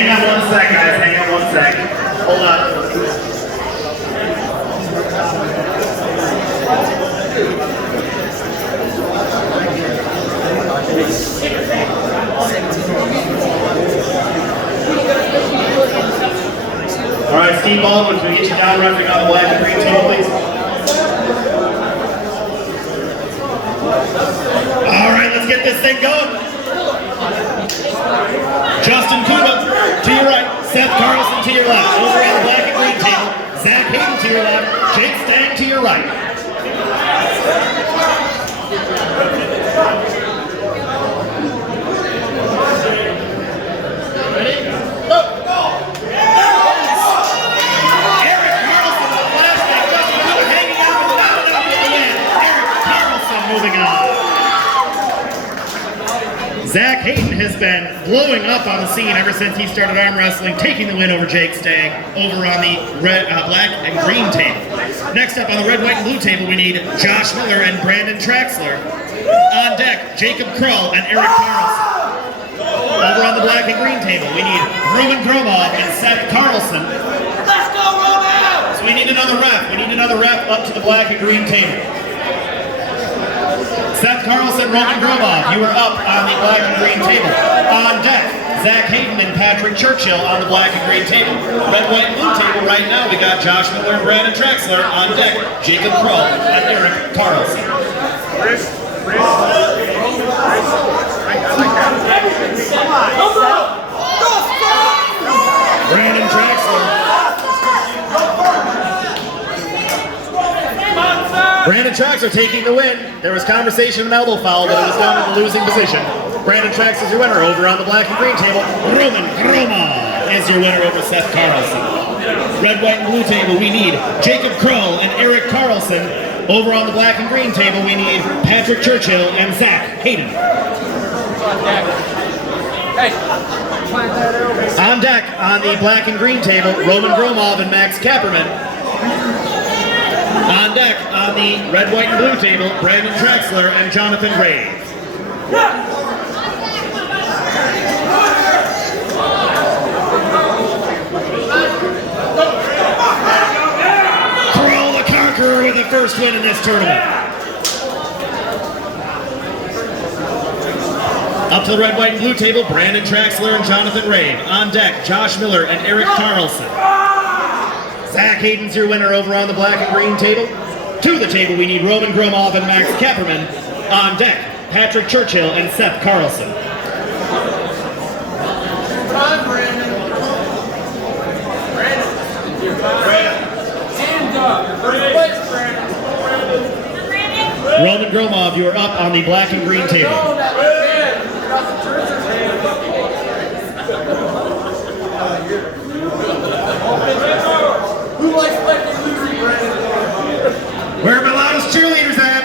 Hang on 1 sec, guys. Hang on 1 sec. Hold on. All right, Steve Baldwin, can we get you down repping on the black and green table, please? All right, let's get this thing going. Justin Kuba to your right, Seth Carlson to your left. Over on the black and green table, Zach Hayden to your left, Jake Stang to your right. Ready? Go! Eric Carlson with the flashback. Justin Kuba hanging out with the win. Eric Carlson moving on. Zach Hayden has been blowing up on the scene ever since he started arm wrestling, taking the win over Jake Stang over on the black and green table. Next up on the red, white, and blue table, we need Josh Miller and Brandon Traxler. On deck, Jacob Krull and Eric Carlson. Over on the black and green table, we need Ruben Gromov and Seth Carlson. Let's go, Roman! So we need another ref. We need another ref up to the black and green table. Seth Carlson, Roman Gromov, you are up on the black and green table. On deck, Zach Hayden and Patrick Churchill on the black and green table. Red, white, and blue table right now, we got Josh Miller and Brandon Traxler. On deck, Jacob Krull and Eric Carlson. Brandon Traxler. Brandon Traxler taking the win. There was conversation of an elbow foul, but it was done in the losing position. Brandon Traxler's your winner. Over on the black and green table, Roman Gromov is your winner over Seth Carlson. Red, white, and blue table, we need Jacob Krull and Eric Carlson. Over on the black and green table, we need Patrick Churchill and Zach Hayden. On deck, on the black and green table, Roman Gromov and Max Kapperman. On deck, on the red, white, and blue table, Brandon Traxler and Jonathan Graves. Krull the Conqueror with the first win in this tournament. Up to the red, white, and blue table, Brandon Traxler and Jonathan Rave. On deck, Josh Miller and Eric Carlson. Zach Hayden's your winner over on the black and green table. To the table, we need Roman Gromov and Max Kapperman. On deck, Patrick Churchill and Seth Carlson. Roman Gromov, you are up on the black and green table. Who likes fighting losing, Brandon? Where are my loudest cheerleaders at?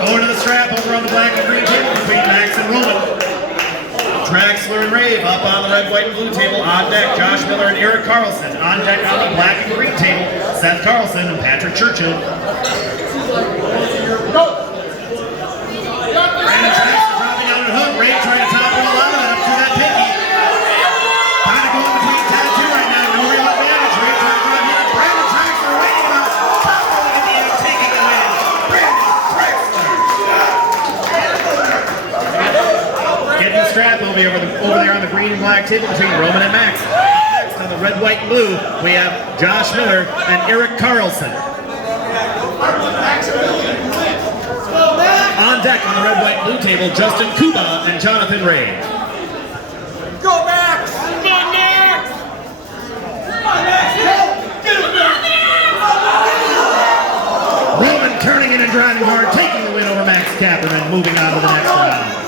Going to the strap over on the black and green table between Max and Roman. Traxler and Rave up on the red, white, and blue table. On deck, Josh Miller and Eric Carlson. On deck on the black and green table, Seth Carlson and Patrick Churchill. Brandon Traxler dropping out of the hook. Rave trying to top it all out of it up to that picky. Kind of going between tattoo right now. No real advantage. Rave trying to grab here. Brandon Traxler waiting up. Rolling at the end, taking the win. Brandon Traxler. Getting the strap over there on the green and black table between Roman and Max. Next on the red, white, and blue, we have Josh Miller and Eric Carlson. On deck on the red, white, and blue table, Justin Kuba and Jonathan Ray. Go Max! Come on, Max! Come on, Max! Get him, Max! Roman turning in and driving hard, taking the win over Max Kapperman, moving on to the next round.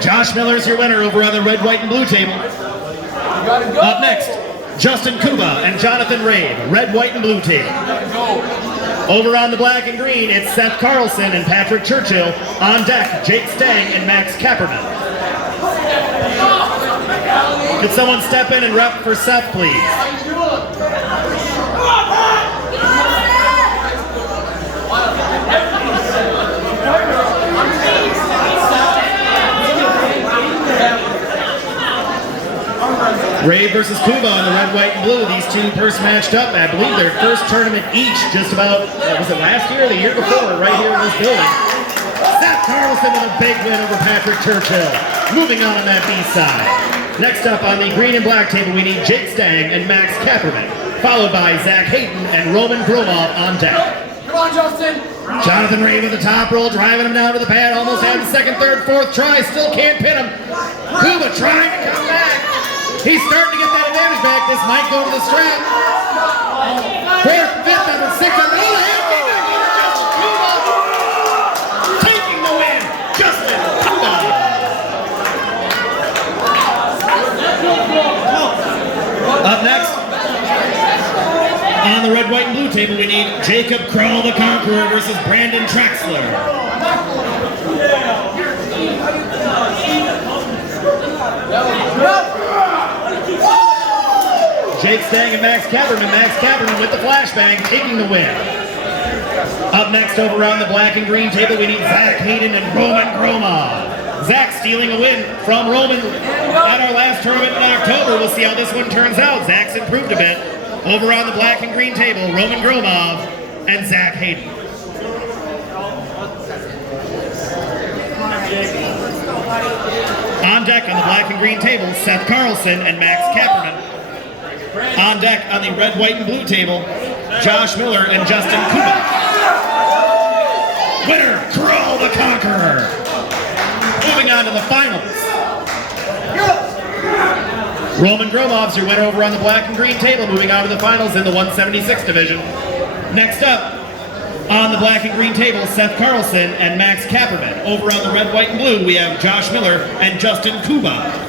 Josh Miller's your winner over on the red, white, and blue table. Up next, Justin Kuba and Jonathan Rave, red, white, and blue table. Over on the black and green, it's Seth Carlson and Patrick Churchill. On deck, Jake Stang and Max Kapperman. Could someone step in and rep for Seth, please? Rave versus Kuba on the red, white, and blue. These two first matched up. I believe their first tournament each just about, was it last year or the year before, right here in this building. Seth Carlson with a big win over Patrick Churchill. Moving on that B-side. Next up on the green and black table, we need Jake Stang and Max Kapperman, followed by Zach Hayden and Roman Gromov on deck. Come on, Justin. Jonathan Rave with the top roll, driving him down to the pad. Almost had the second, third, fourth try. Still can't pin him. Kuba trying to come back. He's starting to get that advantage back. This might go to the strap. Fourth, fifth, and the sixth. And all the halfway back over Justin Kuba. Taking the win. Justin Kuba. Up next, on the red, white, and blue table, we need Jacob Kroll the Conqueror versus Brandon Traxler. Jake Stang and Max Kapperman. Max Kapperman with the flashbang, taking the win. Up next, over on the black and green table, we need Zach Hayden and Roman Gromov. Zach stealing a win from Roman at our last tournament in October. We'll see how this one turns out. Zach's improved a bit. Over on the black and green table, Roman Gromov and Zach Hayden. On deck on the black and green table, Seth Carlson and Max Kapperman. On deck on the red, white, and blue table, Josh Miller and Justin Kuba. Winner, Kroll the Conqueror. Moving on to the finals. Roman Gromov's your winner over on the black and green table, moving on to the finals in the 176 division. Next up, on the black and green table, Seth Carlson and Max Kapperman. Over on the red, white, and blue, we have Josh Miller and Justin Kuba.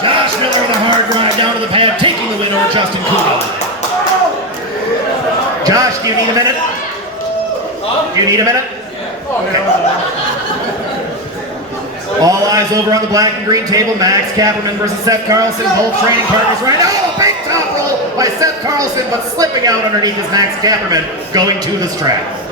Josh Miller with a hard drive down to the pad, taking the win over Justin Kuba. Josh, do you need a minute? Do you need a minute? All eyes over on the black and green table. Max Kapperman versus Seth Carlson, both training partners right now. Oh, a big top roll by Seth Carlson, but slipping out underneath is Max Kapperman, going to the strap.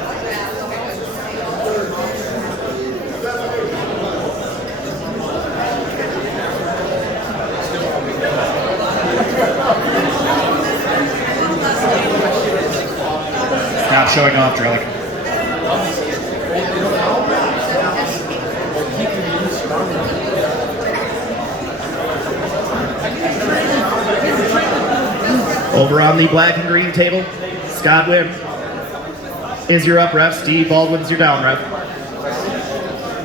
Stop showing off, Drellick. Over on the black and green table, Scott Wynn is your up ref, Steve Baldwin's your down ref.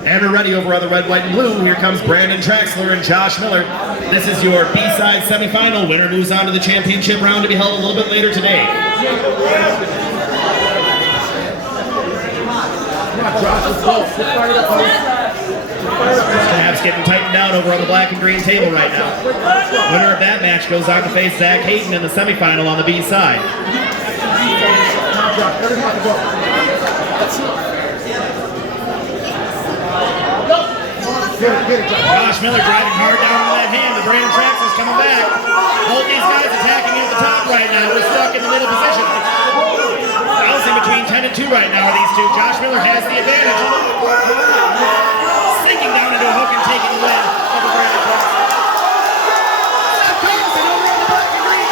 And we're ready over on the red, white, and blue. Here comes Brandon Traxler and Josh Miller. This is your B-side semifinal. Winner moves on to the championship round to be held a little bit later today. Stabs getting tightened down over on the black and green table right now. Winner of that match goes on to face Zach Hayden in the semifinal on the B side. Josh Miller driving hard down on that hand. The Brandon Traxler's coming back. Both these guys attacking at the top right now. We're stuck in the middle position. Bouncing between 10 and 2 right now are these two. Josh Miller has the advantage. Sinking down into a hook and taking the win over Brandon Traxler. Seth Carlson over on the black and green.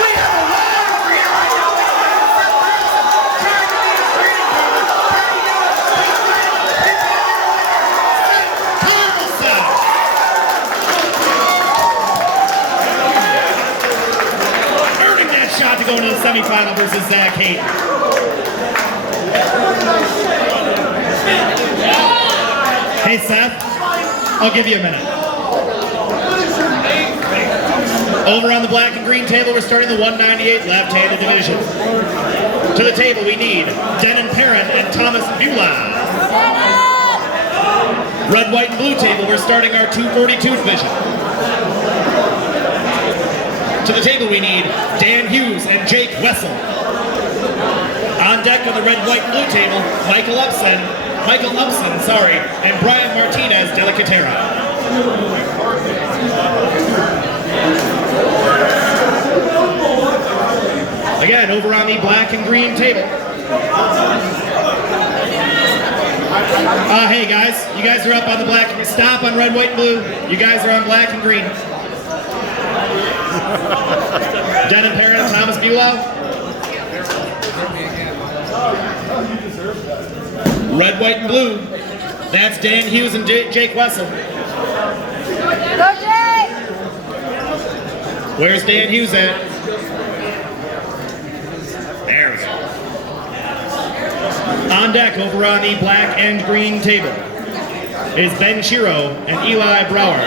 We have a wide over here right now. Seth Carlson trying to be a training partner. Earning that shot to go into the semifinal versus Zach Hayden. Hey Seth, I'll give you a minute. Over on the black and green table, we're starting the 198 left-handed division. To the table, we need Denon Perrin and Thomas Beulah. Red, white, and blue table, we're starting our 242 division. To the table, we need Dan Hughes and Jake Wessel. On deck on the red, white, and blue table, Michael Upson, and Brian Martinez de la Catera. Again, over on the black and green table. Hey guys, you guys are up on the black. Stop on red, white, and blue. You guys are on black and green. Denon Perrin, Thomas Beulah. Red, white, and blue. That's Dan Hughes and Jake Wessel. Where's Dan Hughes at? There we go. On deck, over on the black and green table, is Ben Shiro and Eli Brower.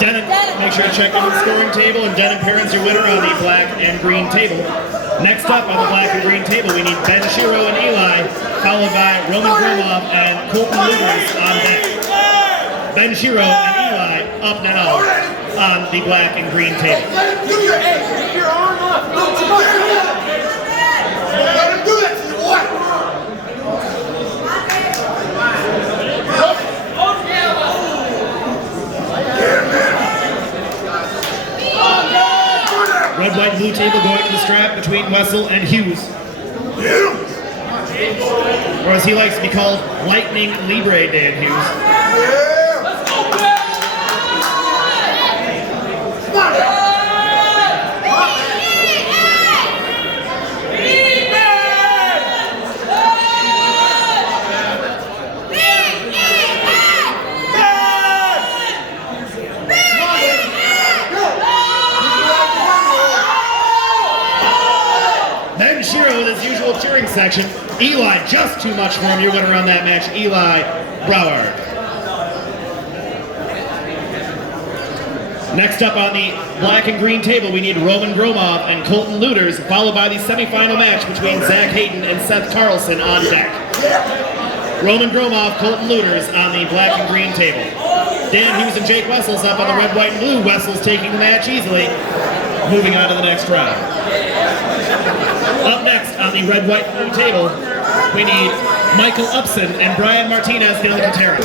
Denon, make sure to check on the scoring table, and Denon Perrin's your winner on the black and green table. Next up on the black and green table, we need Ben Shiro and Eli, followed by Roman Gromov and Colton Lewis on deck. Ben Shiro and Eli up now on the black and green table. Let him do your egg. Get your arm up. Let him do that to you, boy. Red, white, blue table going to the strap between Wessel and Hughes. Or as he likes to be called, Lightning Libre Dan Hughes. Ben Shiro with his usual cheering section. Eli, just too much for him. Your winner on that match, Eli Brower. Next up on the black and green table, we need Roman Gromov and Colton Luters, followed by the semifinal match between Zach Hayden and Seth Carlson on deck. Roman Gromov, Colton Luters on the black and green table. Dan Hughes and Jake Wessel's up on the red, white, and blue. Wessel's taking the match easily, moving on to the next round. Up next on the red, white, and blue table, we need Michael Upson and Brian Martinez de la Catera.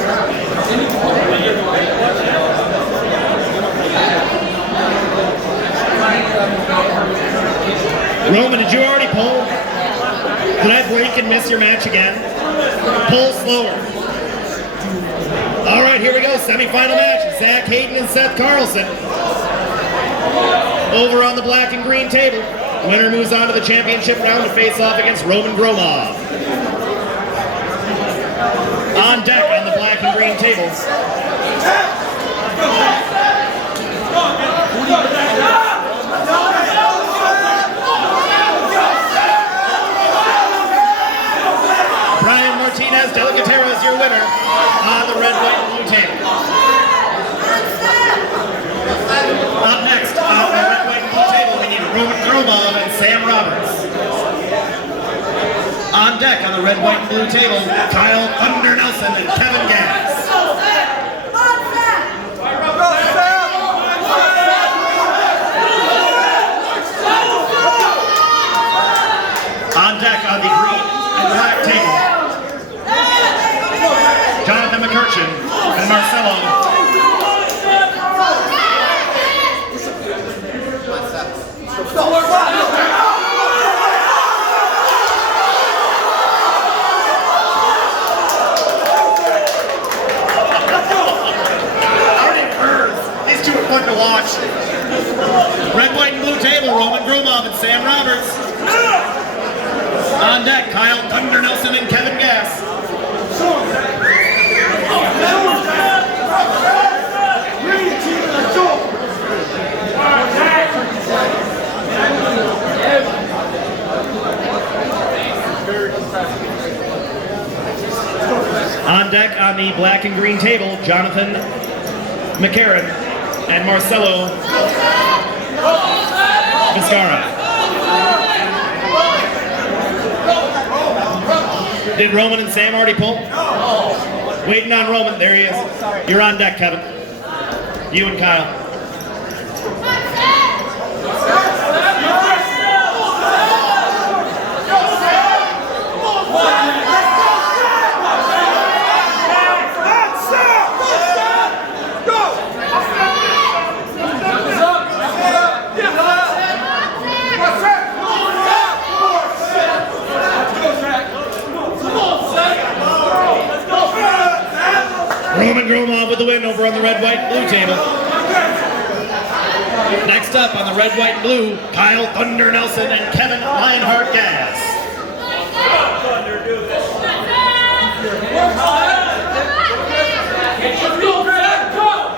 Roman, did you already pull? Did I blink and miss your match again? Pull slower. All right, here we go. Semi-final match. Zach Hayden and Seth Carlson. Over on the black and green table. Winner moves on to the championship round to face off against Roman Gromov. On deck on the black and green table. Brian Martinez de la Catera is your winner on the red, white, and blue table. Up next on the red, white, and blue table, we need Roman Gromov and Sam Roberts. On deck on the red, white, and blue table, Kyle Thunder Nelson and Kevin Gass. On deck on the green and black table, Jonathan McCurchin and Marcelo. These two are fun to watch. Red, white, and blue table, Roman Gromov and Sam Roberts. On deck, Kyle Thunder Nelson and Kevin Gass. on the black and green table, Jonathan McCarran and Marcelo Viscara. Did Roman and Sam already pull? Waiting on Roman. There he is. You're on deck, Kevin. You and Kyle. Roman Gromov with the win over on the red, white, blue table. Next up on the red, white, blue, Kyle Thunder Nelson and Kevin Lionheart Gas.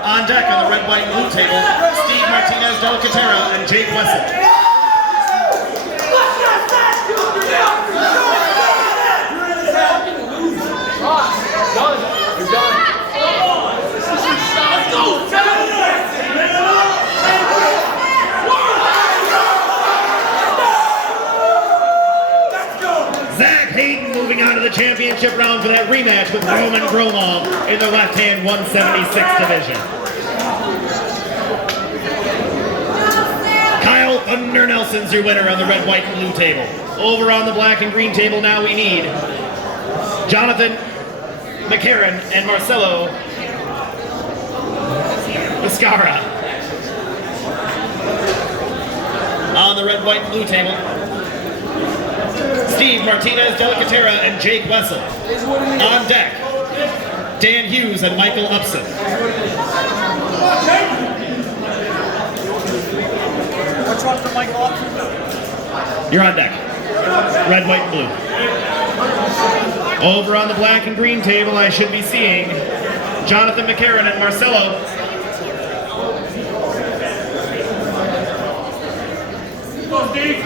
On deck on the red, white, blue table, Steve Martinez Del Catera and Jake Wessel. You're done. Zach Hayden moving on to the championship round for that rematch with Roman Gromov in the left-hand 176 division. Kyle Thunder Nelson's your winner on the red, white, and blue table. Over on the black and green table now we need Jonathan McCarran and Marcelo Viscara. On the red, white, and blue table, Steve Martinez Del Catera and Jake Wessel. On deck, Dan Hughes and Michael Upson. What's wrong for Michael Upson? You're on deck. Red, white, and blue. Over on the black and green table, I should be seeing Jonathan McCarran and Marcelo. Go, Steve.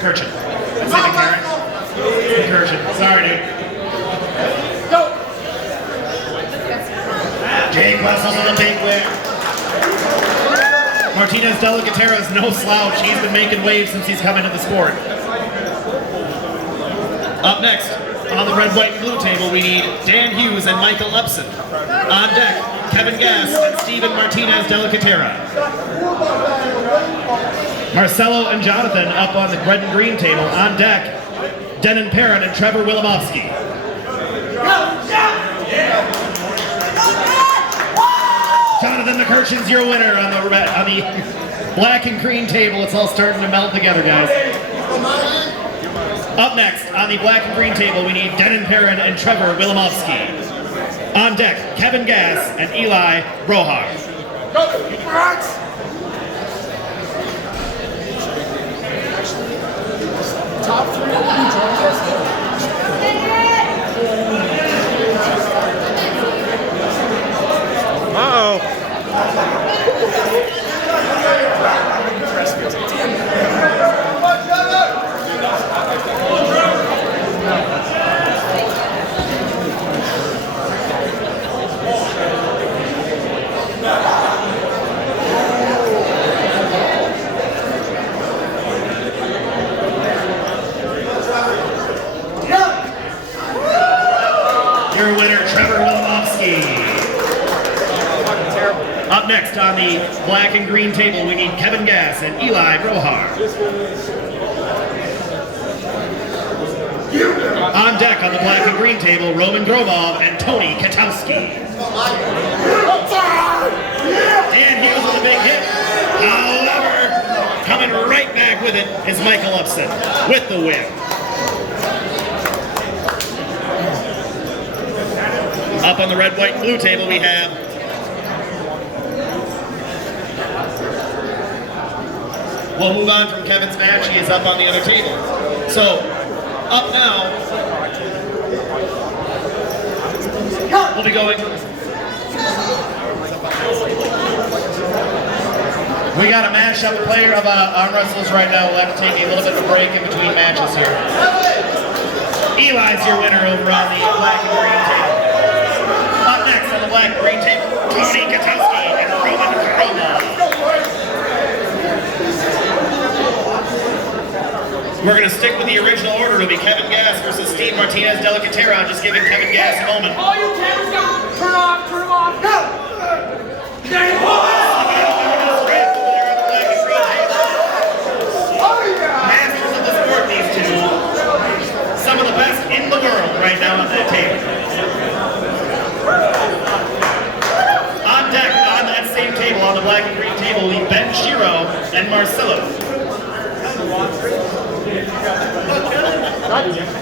Kirchen. Let's say McCarran. Kirchen. Sorry, dude. Go. Jake Wessel's in the big win. Martinez Del Catera is no slouch. He's been making waves since he's come into the sport. Up next, on the red, white, and blue table, we need Dan Hughes and Michael Upson. On deck, Kevin Gass and Steven Martinez Del Catera. Marcelo and Jonathan up on the red and green table. On deck, Denon Perrin and Trevor Wilimowski. Jonathan McCurchin's your winner on the black and green table. It's all starting to melt together, guys. Up next, on the black and green table, we need Denon Perrin and Trevor Wilimowski. On deck, Kevin Gass and Eli Brohar. Top three Uh-oh. Your winner, Trevor Wilimowski. Up next on the black and green table, we need Kevin Gass and Eli Brohar. On deck on the black and green table, Roman Gromov and Tony Katowski. Dan Hughes with a big hit. However, coming right back with it is Michael Upson with the win. Up on the red, white, and blue table, we have we'll move on from Kevin's match. He is up on the other table. So, up now, we'll be going. We got a mashup player of arm wrestlers right now. We'll have to take a little bit of a break in between matches here. Eli's your winner over on the black and green table. Up next on the black and green table, Tony Katowski and Roman Roma. We're going to stick with the original order. It'll be Kevin Gass versus Steve Martinez de la Catera. Just giving Kevin Gass a moment. All you cameras go. Turn off, go! There you go! Masters of the sport, these two. Some of the best in the world right now on that table. On deck, on that same table, on the black and green table, we Ben Shiro and Marcelo.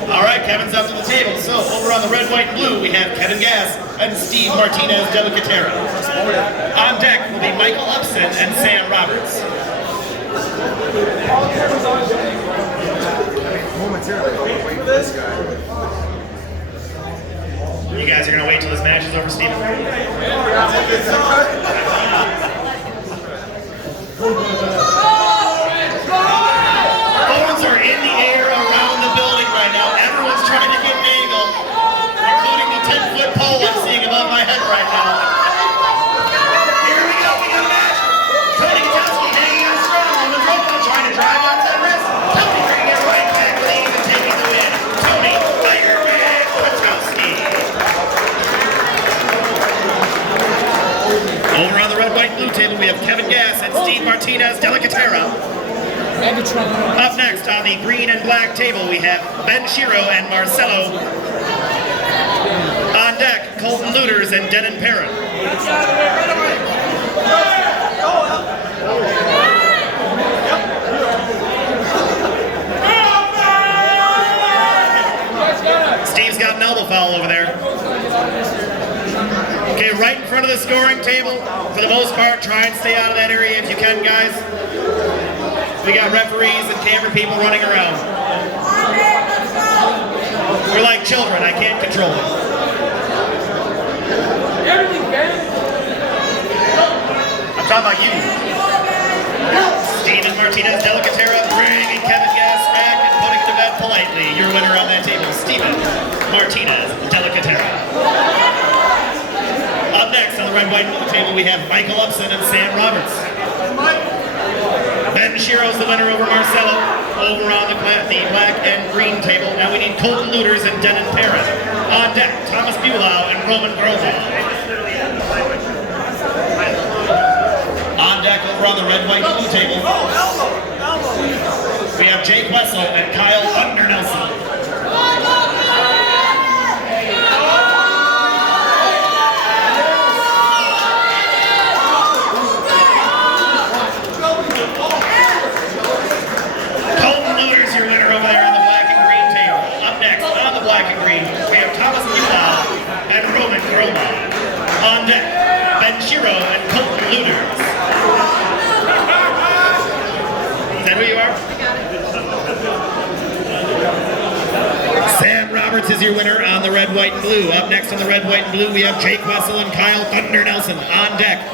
All right, Kevin's up to the table. So over on the red, white, and blue, we have Kevin Gass and Steve Martinez de la Catera. On deck will be Michael Upson and Sam Roberts. You guys are gonna wait till this match is over, Steven? Phones are in the air around the building right now. Everyone's trying to get an angle, including the 10-foot pole I'm seeing above my head right now. Here we go, we got a match. Tony Katowski hanging on strong on the rope, trying to drive out that wrist. Tony bringing it right back with even taking the win. Tony Fireman Katowski. Over on the red, white, blue table, we have Kevin Gass and Steve Martinez de la Catera. Up next on the green and black table, we have Ben Shiro and Marcelo. On deck, Colton Luters and Denon Perrin. Steve's got an elbow foul over there. Okay, right in front of the scoring table. For the most part, try and stay out of that area if you can, guys. We got referees and camera people running around. We're like children, I can't control it. I'm talking about you. Steven Martinez de la Catera bringing Kevin Gass back and putting to bed politely. Your winner on that table, Steven Martinez de la Catera. Up next on the red, white, and blue table, we have Michael Upson and Sam Roberts. Ben Shiro's the winner over Marcelo. Over on the black and green table, now we need Colton Luters and Denon Perrin. On deck, Thomas Bulau and Roman Groma. On deck, over on the red, white, and blue table, we have Jake Wessel and Kyle Thunder Nelson. Black and green, we have Thomas Bulau and Roman Groma. On deck, Ben Shiro and Colton Luters. Is that who you are? Sam Roberts is your winner on the red, white, and blue. Up next on the red, white, and blue, we have Jake Wessel and Kyle Thunder Nelson. On deck,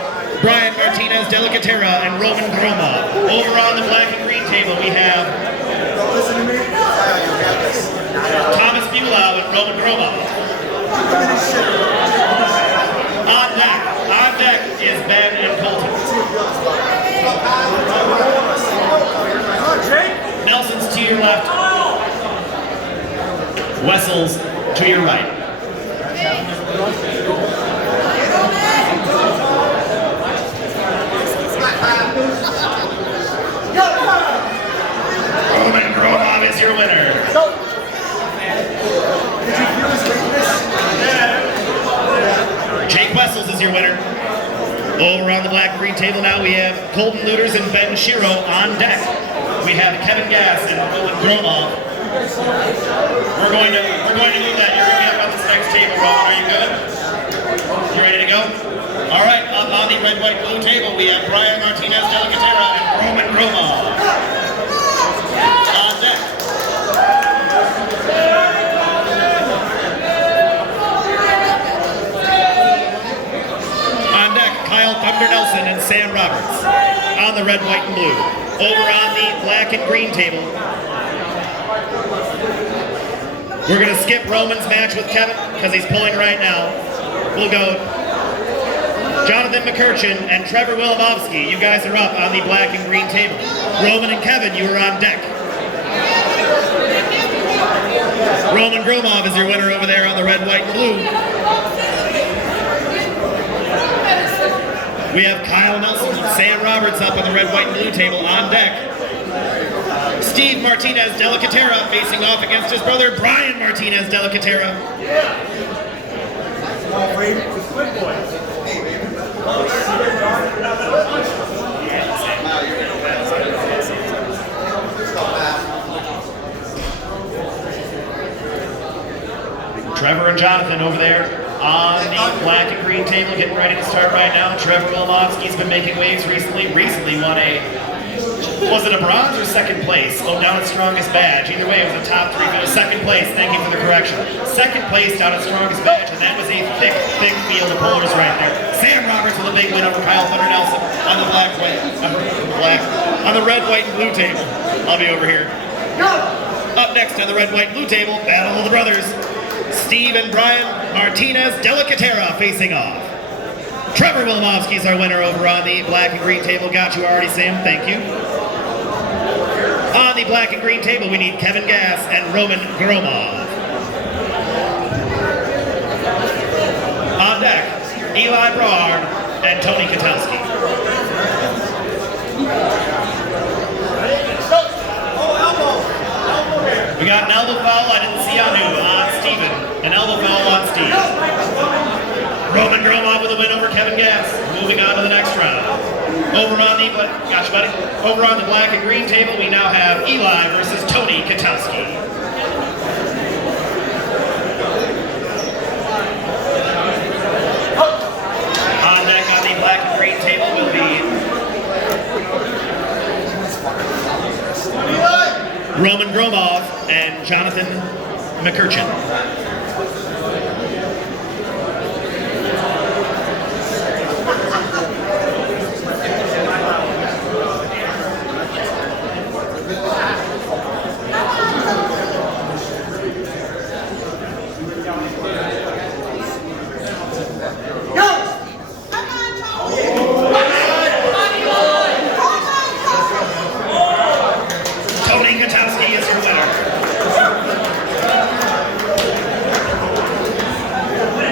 Brian Martinez de la Catera and Roman Groma. Over on the black and green table, we have Thomas Bulau and Roman Groma. On deck is Ben and Colton. Nelson's to your left. Wessel's to your right. Roman Groma is your winner. Jake Wessels is your winner. Over on the black and green table now, we have Colton Luters and Ben Shiro on deck. We have Kevin Gass and Roman Groma. We're going to do that. You're going to be up on this next table, Roman. Are you good? You ready to go? All right, up on the red, white, blue table, we have Brian Martinez de la Catera and Roman Groma. On deck. Kyle Thunder Nelson and Sam Roberts. On the red, white, and blue. Over on the black and green table, We're going to skip Roman's match with Kevin because he's pulling right now. We'll go Jonathan McCurchin and Trevor Wilimovsky. You guys are up on the black and green table. Roman and Kevin, you are on deck. Roman Gromov is your winner over there on the red, white, and blue. We have Kyle Nelson and Sam Roberts up on the red, white, and blue table on deck. Steve Martinez Delicatera facing off against his brother Brian Martinez Delicatera. Trevor and Jonathan over there on the black and green table, getting ready to start right now. Trevor Wilimovsky's been making waves recently. Recently won a, was it a bronze or second place? Oh, down at Strongest Badge. Either way, it was a top three, but it was second place. Thank you for the correction. Second place down at Strongest Badge, and that was a thick, thick field of pullers right there. Sam Roberts with a big win over Kyle Thunder Nelson on the on the red, white, and blue table. I'll be over here. Up next on the red, white, and blue table, Battle of the Brothers. Steve and Brian Martinez Delicatera facing off. Trevor Wilimovsky's our winner over on the black and green table. Got you already, Sam. Thank you. On the black and green table, we need Kevin Gass and Roman Gromov. On deck, Eli Brohard and Tony Katowski. We got an elbow foul I didn't see on Steven. An elbow foul on Steve. Roman Gromov with a win over Kevin Gass. Moving on to the next round. Over on the gotcha, buddy. Over on the black and green table, we now have Eli versus Tony Katowski. On deck on the black and green table will be Roman Gromov and Jonathan McCurchin.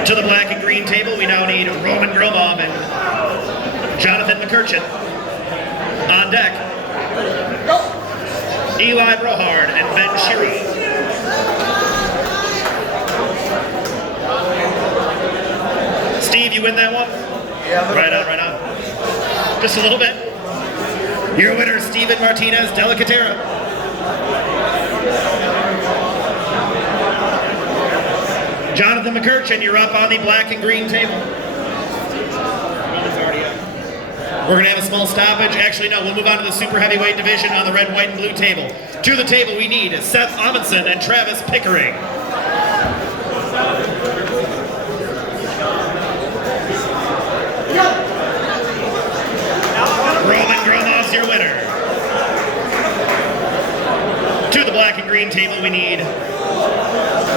To the black and green table, we now need Roman Gromov and Jonathan McCurchin. On deck, Eli Brohard and Ben Shiro. Steve, you win that one? Yeah. Right on, right on. Just a little bit. Your winner, Steven Martinez Delicatera. Jonathan McCurchin, you're up on the black and green table. We're going to have a small stoppage. Actually, no, we'll move on to the super heavyweight division on the red, white, and blue table. To the table, we need Seth Amundsen and Travis Pickering. Roman Gromov's your winner. To the black and green table, we need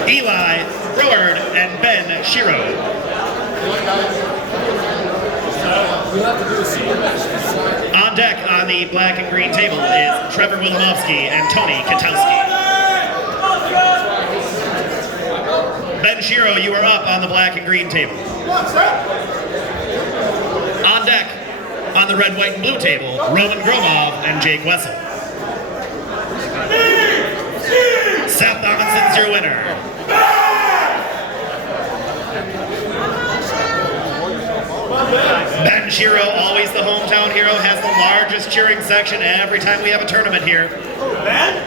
Eli Brohard and Ben Shiro. On deck on the black and green table is Trevor Wilimovsky and Tony Katowski. Ben Shiro, you are up on the black and green table. On deck on the red, white, and blue table, Roman Gromov and Jake Wessel. Seth Amundsen's your winner. Ben Shiro, always the hometown hero, has the largest cheering section every time we have a tournament here. Ben?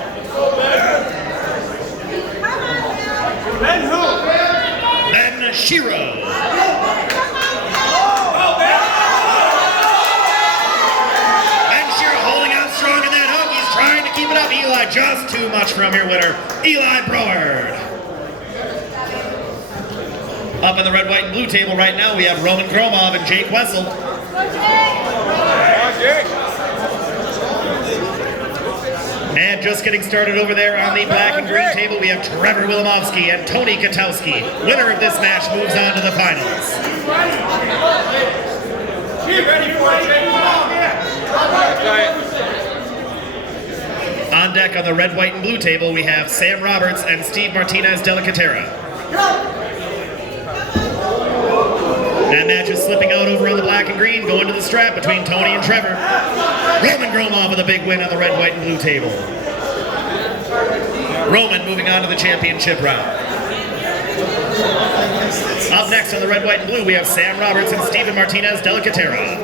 Ben who? Ben Shiro. Ben Shiro holding out strong in that hook. He's trying to keep it up. Eli, just too much from your winner, Eli Brohard. Up in the red, white, and blue table right now, we have Roman Gromov and Jake Wessel. And just getting started over there on the black and green table, we have Trevor Wilimowski and Tony Katowski. Winner of this match moves on to the finals. Get ready for it, On deck on the red, white, and blue table, we have Sam Roberts and Steve Martinez de la Catera. That match is slipping out over on the black and green, going to the strap between Tony and Trevor. Roman Gromov with a big win on the red, white, and blue table. Roman moving on to the championship round. Up next on the red, white, and blue, we have Sam Roberts and Steven Martinez de la Catera.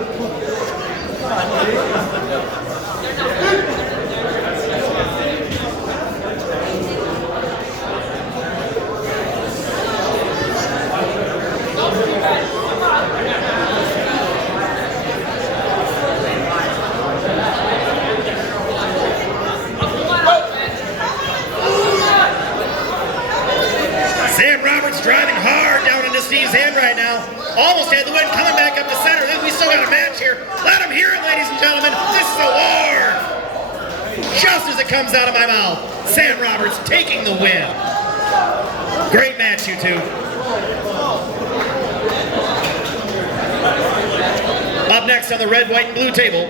Sam Roberts driving hard down into Steve's hand right now. Almost had the win, coming back up the center. We still got a match here. Let him hear it, ladies and gentlemen. This is a war. Just as it comes out of my mouth, Sam Roberts taking the win. Great match, you two. Up next on the red, white, and blue table,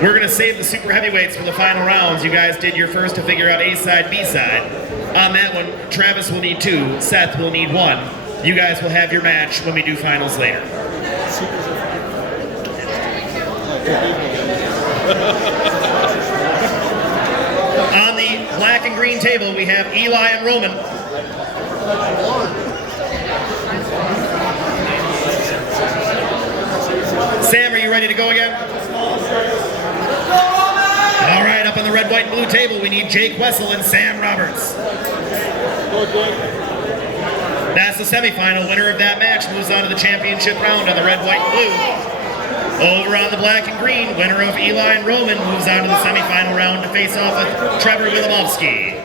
we're going to save the super heavyweights for the final rounds. You guys did your first to figure out A side, B side. On that one, Travis will need 2, Seth will need 1. You guys will have your match when we do finals later. On the black and green table, we have Eli and Roman. Sam, are you ready to go again? All right, up on the red, white, and blue table, we need Jake Wessel and Sam Roberts. That's the semifinal. Winner of that match moves on to the championship round on the red, white, and blue. Over on the black and green, winner of Eli and Roman moves on to the semifinal round to face off with Trevor Wilimowski.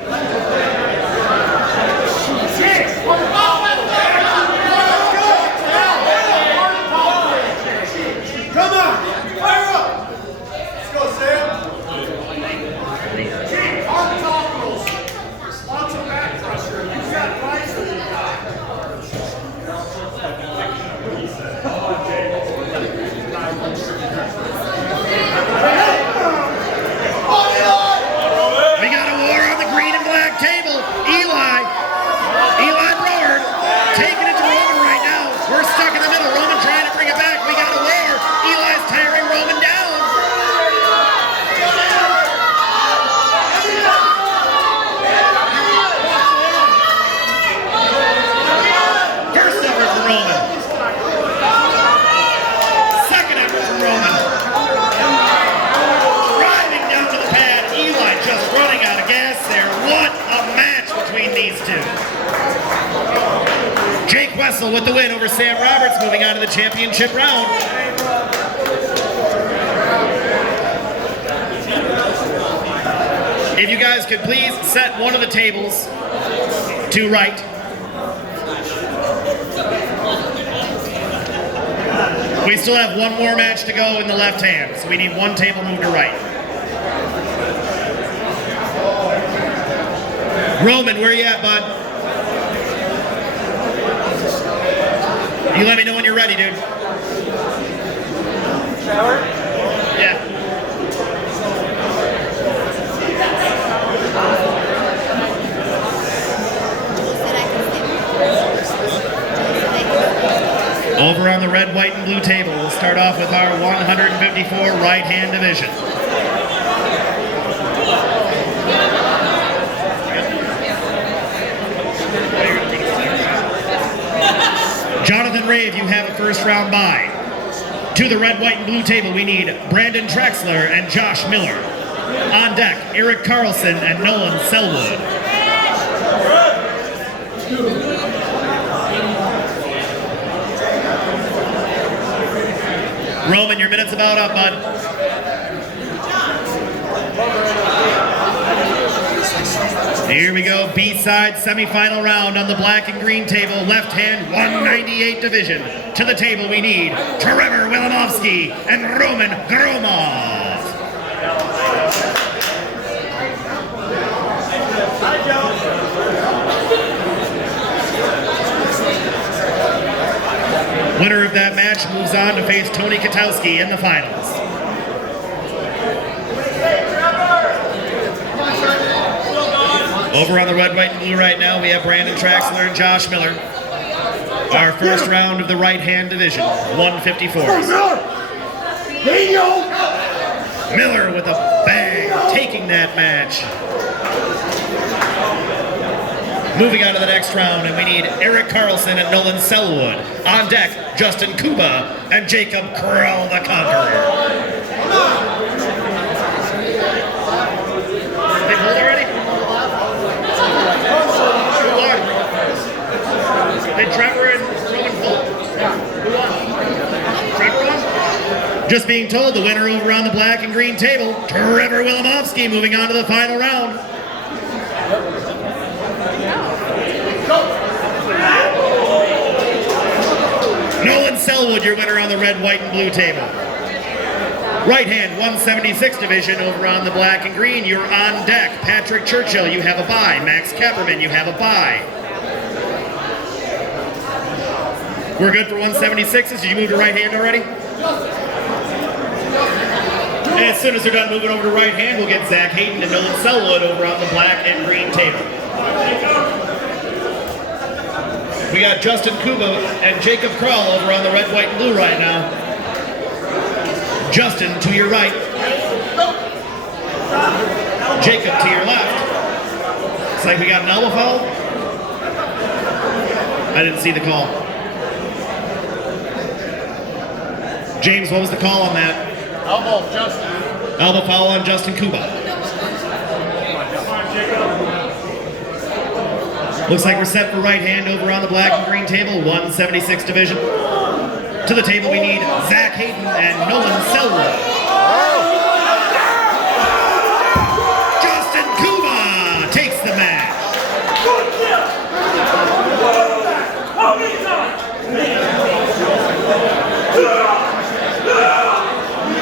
Come on, fire up! Let's go, Sam. On top rules. Lots of back pressure. Use that rice that you got. We got a war on the green and black table. Eli Brower taking it to Roman right now. We're stuck in the middle. Roman trying to bring it back. We got a war. Eli's tearing Roman down. First effort from Roman. Second effort from Roman. Driving down to the pad. Eli just running out of gas there. What a match between these two. Jake Wessel with the win over Sam Roberts, moving on to the championship round. If you guys could please set one of the tables to right. We still have one more match to go in the left hand, so we need one table moved to right. Roman, where you at, bud? You let me know when you're ready, dude. Shower? Yeah. Over on the red, white, and blue table, we'll start off with our 154 right-hand division. Jonathan Rave, you have a first round bye. To the red, white, and blue table, we need Brandon Traxler and Josh Miller. On deck, Eric Carlson and Nolan Selwood. Roman, your minute's about up, bud. Here we go, B-side semifinal round on the black and green table, left hand 198 division. To the table we need Trevor Wilimowski and Roman Gromov. Winner of that match moves on to face Tony Katowski in the finals. Over on the red, white, and blue right now, we have Brandon Traxler and Josh Miller. Our first round of the right-hand division, 154s. Miller with a bang, taking that match. Moving on to the next round, and we need Eric Carlson and Nolan Selwood. On deck, Justin Kuba and Jacob Krell the Conqueror. They pulled already? Who won? Did Trevor and Roman pull? Who won? Trevor won? Just being told, the winner over on the black and green table, Trevor Wilimovsky, moving on to the final round. Nolan Selwood, your winner on the red, white, and blue table. Right hand, 176 division over on the black and green. You're on deck. Patrick Churchill, you have a bye. Max Kapperman, you have a bye. We're good for 176s. Did you move to right hand already? And as soon as they're done moving over to right hand, we'll get Zach Hayden and Nolan Selwood over on the black and green table. We got Justin Kuba and Jacob Krall over on the red, white, and blue right now. Justin to your right. Jacob to your left. Looks like we got an elbow foul. I didn't see the call. James, what was the call on that? Elbow, Justin. Elbow foul on Justin Kuba. Looks like we're set for right hand over on the black and green table, 176 division. To the table we need Zach Hayden and Nolan Selwood. Justin Kuba takes the match.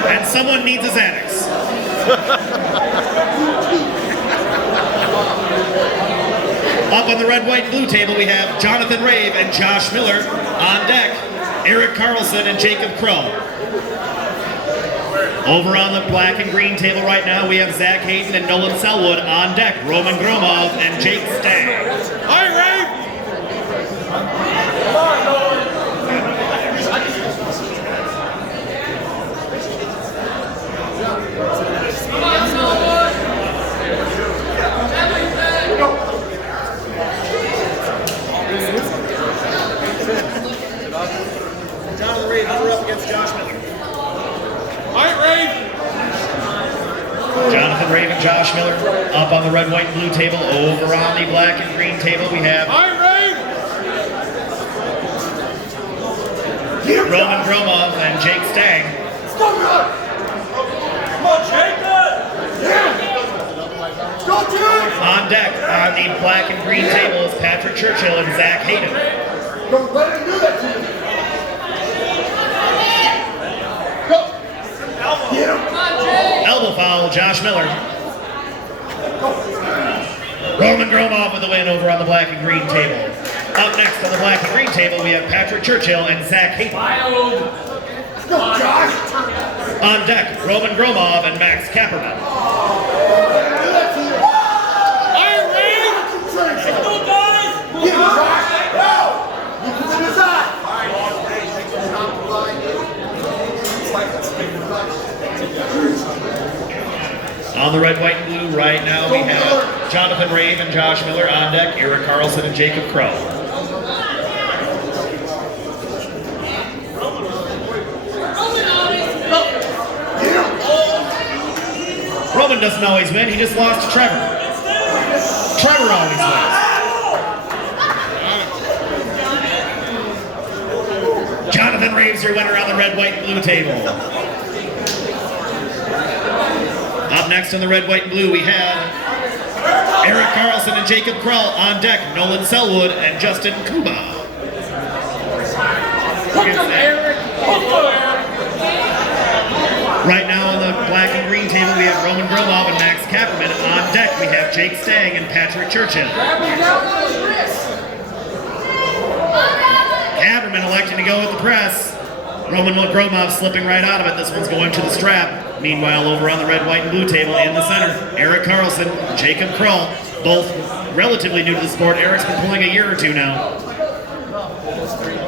And someone needs a Xanax. Up on the red, white, and blue table, we have Jonathan Rave and Josh Miller. On deck, Eric Carlson and Jacob Crow. Over on the black and green table right now, we have Zach Hayden and Nolan Selwood. On deck, Roman Gromov and Jake Stagg. Hi, Rave! Jonathan Rave, you're up against Josh Miller. Hi, Rave! Jonathan Rave and Josh Miller up on the red, white, and blue table. Over on the black and green table, we have Hi, Rave! Roman Gromov and Jake Stagg. Come on, Jacob! Go, Jake! On deck, on the black and green table, is Patrick Churchill and Zach Hayden. Don't let him do that to you. Go! Get him! Elbow foul, Josh Miller. Roman Gromov with the win over on the black and green table. Up next on the black and green table, we have Patrick Churchill and Zach Hayden. Go, Josh! On deck, Roman Gromov and Max Kapperman. Iron Ring! Let's go, guys! Get him, Josh! Go! You can win his eye! On the red, white, and blue right now, we have Jonathan Rave and Josh Miller. On deck, Eric Carlson and Jacob Crow. Roman doesn't always win, he just lost to Trevor. Trevor always wins. Jonathan Rave's your winner on the red, white, and blue table. Up next on the red, white, and blue, we have Eric Carlson and Jacob Krell. On deck, Nolan Selwood and Justin Kuba. Right now on the black and green table, we have we have Jake Stang and Patrick Churchill. Haberman electing to go with the press. Roman Gromov slipping right out of it. This one's going to the strap. Meanwhile, over on the red, white, and blue table in the center, Eric Carlson, Jacob Krull, both relatively new to the sport. Eric's been pulling a year or two now.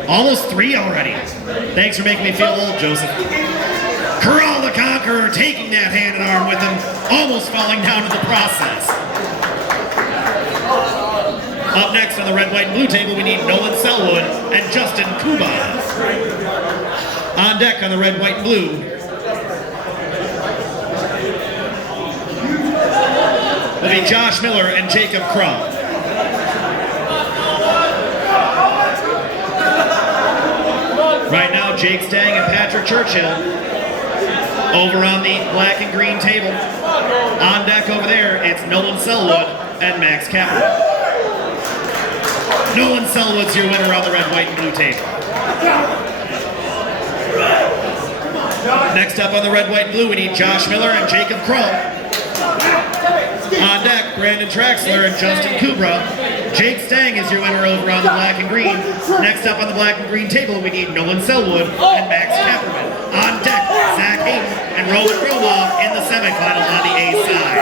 Almost 3 already. Thanks for making me feel old, Joseph. Krull the Conqueror taking that hand and arm with him, almost falling down in the process. Up next on the red, white, and blue table, we need Nolan Selwood and Justin Kuba. On deck on the red, white, and blue, will be Josh Miller and Jacob Krull. Right now, Jake Stang and Patrick Churchill over on the black and green table. On deck over there, it's Nolan Selwood and Max Kaplan. Nolan Selwood's your winner on the red, white, and blue table. Next up on the red, white, and blue, we need Josh Miller and Jacob Krull. On deck, Brandon Traxler and Justin Kubra. Jake Stang is your winner over on the black and green. Next up on the black and green table, we need Nolan Selwood and Max Kapperman. On deck, Zach Hayden and Roman Gromov in the semifinal on the A side.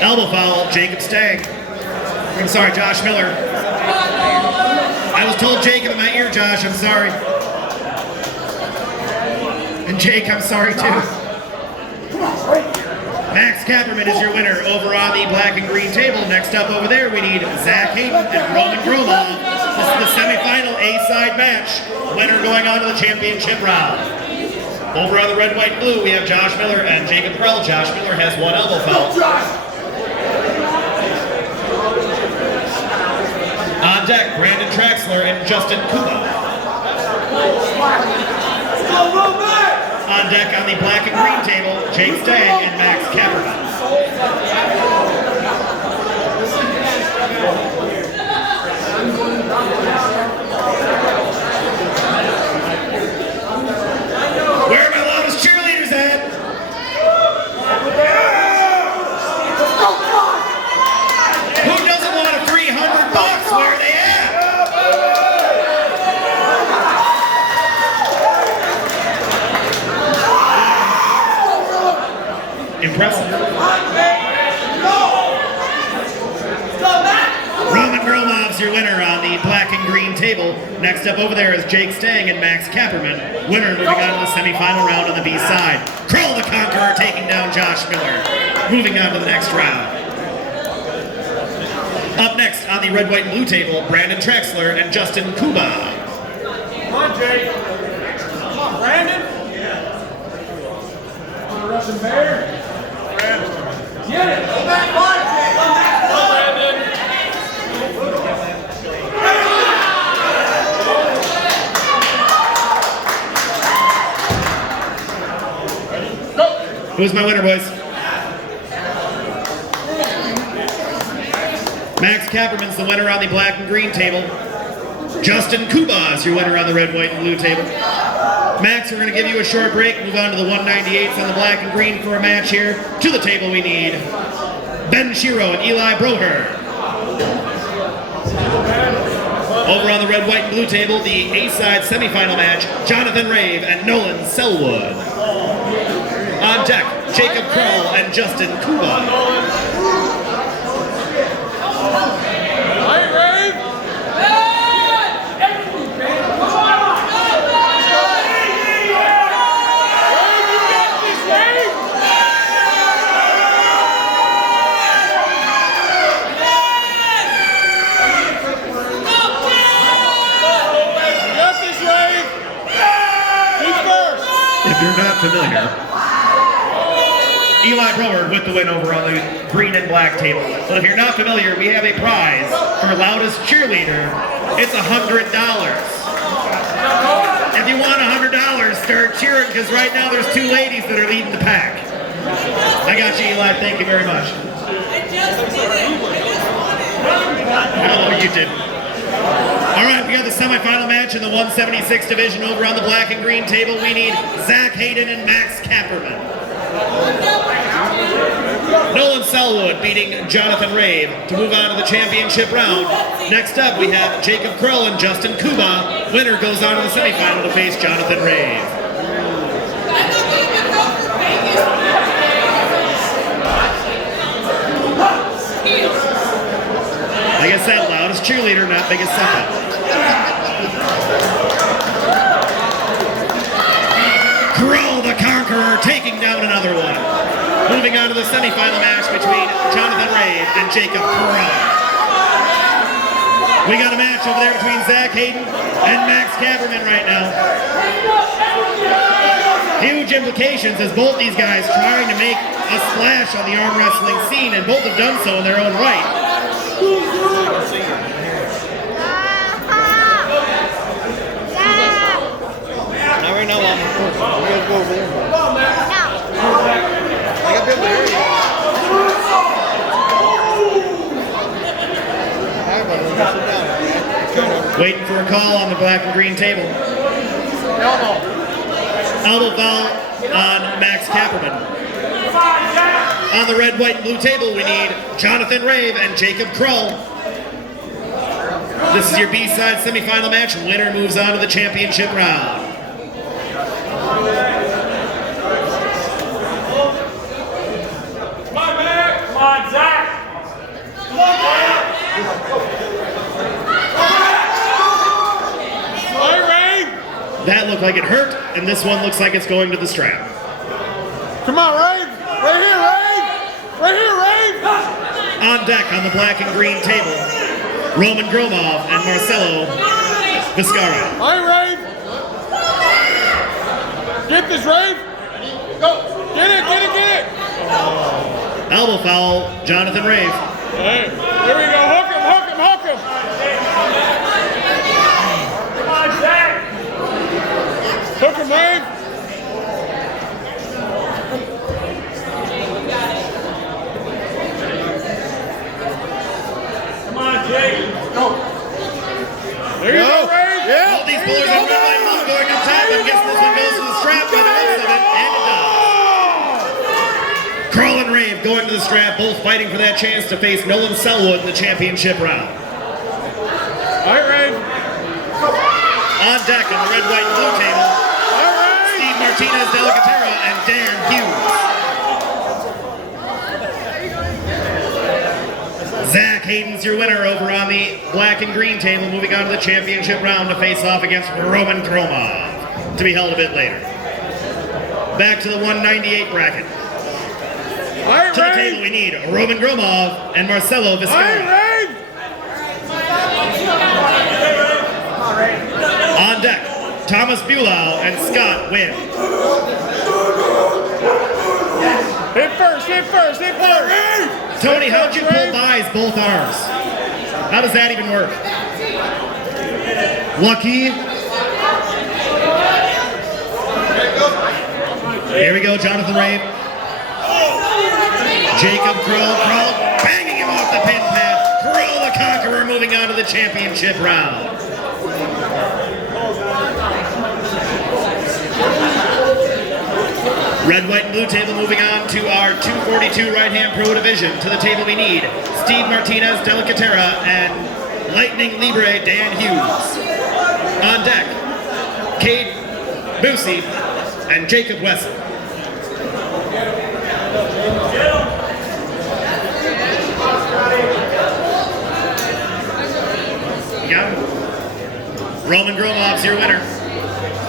Elbow foul, Jacob Stang. I'm sorry, Josh Miller. I was told Jacob in my ear, Josh, I'm sorry. And Jake, I'm sorry too. Max Kapperman is your winner over on the black and green table. Next up over there, we need Zach Hayden and Roman Gromov. This is the semifinal A-side match. Winner going on to the championship round. Over on the red, white, and blue, we have Josh Miller and Jacob Krull. Josh Miller has one elbow foul. On deck, Brandon Traxler and Justin Kuba. On deck on the black and green table, Jake Stang and Max Kapperman. Where are my loudest cheerleaders at? Who doesn't want a free $100? Where are they at? Impressive. Roman Gromov's your winner on the black and green table. Next up over there is Jake Stang and Max Kapperman. Winner moving on to the semifinal round on the B side. Krull the Conqueror taking down Josh Miller. Moving on to the next round. Up next on the red, white, and blue table, Brandon Traxler and Justin Kuba. Come on, Jake. Come on, Brandon. On the Russian Bear. Brandon. Get it. Go back, Jake. Go back, Brandon. Who's my winner, boys? Max Kapperman's the winner on the black and green table. Justin Kuba is your winner on the red, white, and blue table. Max, we're going to give you a short break. Move on to the 198s on the black and green for a match here. To the table we need Ben Shiro and Eli Broher. Over on the red, white, and blue table, the A-side semifinal match, Jonathan Rave and Nolan Selwood. On deck, Jacob Krull and Justin Kuba. If you're not familiar, Eli Brower with the win over on the green and black table. So if you're not familiar, we have a prize for loudest cheerleader. It's $100. If you want $100, start cheering because right now there's two ladies that are leading the pack. I got you, Eli. Thank you very much. No, you didn't. All right, we got the semifinal match in the 176 division over on the black and green table. We need Zach Hayden and Max Kapperman. Nolan Selwood beating Jonathan Rave to move on to the championship round. Next up, we have Jacob Krull and Justin Kuba. Winner goes on to the semifinal to face Jonathan Rave. I guess that loudest cheerleader, not biggest sucker. Krull the Conqueror taking down another one. Moving on to the semifinal match between Jonathan Rave and Jacob Krull. We got a match over there between Zach Hayden and Max Kapperman right now. Huge implications as both these guys trying to make a splash on the arm wrestling scene, and both have done so in their own right. Not right now, Mom. We're gonna go over there. I got bit there. Waiting for a call on the black and green table. Elbow foul on Max Kapperman. On the red, white, and blue table, we need Jonathan Rave and Jacob Krull. This is your B-side semifinal match. Winner moves on to the championship round. Come on, Max. Come on, Zach. Come on, Zach. That looked like it hurt, and this one looks like it's going to the strap. Come on, Rave! Right here, Rave! Right here, Rave! On deck on the black and green table, Roman Gromov and Marcelo Viscara. All right, Rave! Get this, Rave! Go! Get it, get it, get it! Elbow foul, Jonathan Rave. Hey, here we go. Hook him, hook him, hook him! Come on, Zach. Hook him, Rave! Come on, Jake. Go. There you go, Rave! Yeah! All these boys are red, white, going on top. I guess this one goes to the strap by the looks of it, and it does. Krull and Rave going to the strap, both fighting for that chance to face Nolan Selwood in the championship round. All right, Rave! On deck on the red, white, and blue table, All right! Steve Martinez, Delicatera, and Dan Hughes. Zach Hayden's your winner over on the black and green table, moving on to the championship round to face off against Roman Gromov, to be held a bit later. Back to the 198 bracket. All right, To the Rave! table we need Roman Gromov and Marcelo All right, Viscara. Rave! On deck, Thomas Bulow and Scott Wynn. Hit first, hit first, hit first! Tony, how'd you pull buys both arms? How does that even work? Lucky. Here we go, Jonathan Rave. Jacob Krull banging him off the pin pad. Krull the Conqueror moving on to the championship round. Red, white, and blue table moving on to our 242 right-hand pro division. To the table we need Steve Martinez, Delicatera, and Lightning Libre Dan Hughes. On deck, Cade Busey and Jacob Wesson. Yeah. Roman Gromov's your winner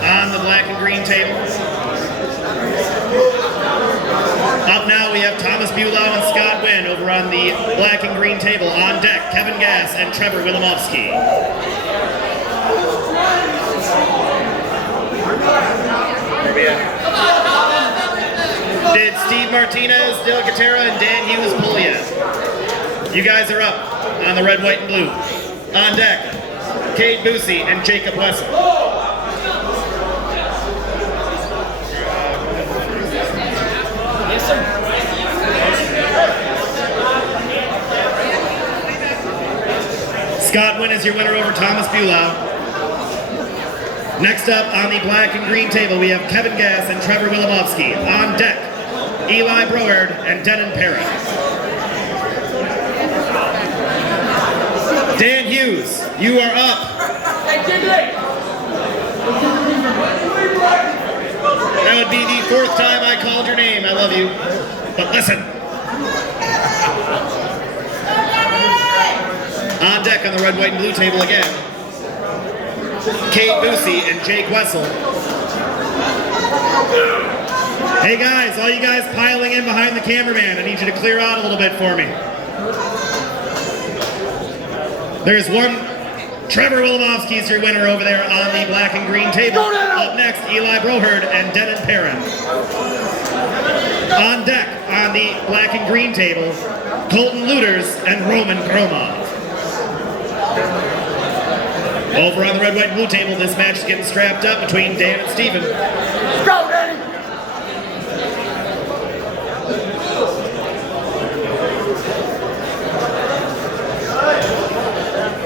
on the black and green table. Up now we have Thomas Bulow and Scott Wynn over on the black and green table. On deck, Kevin Gass and Trevor Wilimowski. Did Steve Martinez, Delicatera, and Dan Hughes pull yet? You guys are up on the red, white, and blue. On deck, Cade Busey and Jacob Wesson. Scott Wynn is your winner over Thomas Bulow. Next up on the black and green table, we have Kevin Gass and Trevor Wilimowski. On deck, Eli Brohard and Denon Parent. Dan Hughes, you are up. That would be the 4th time I called your name. I love you. But listen. On deck on the red, white, and blue table again, Kate Busey and Jake Wessel. Hey guys, all you guys piling in behind the cameraman, I need you to clear out a little bit for me. There's one. Trevor Wilimowski is your winner over there on the black and green table. Up next, Eli Brohard and Denon Parent. On deck on the black and green table, Colton Luters and Roman Gromov. Over on the red, white, and blue table, this match is getting strapped up between Dan and Steven. Go, Danny!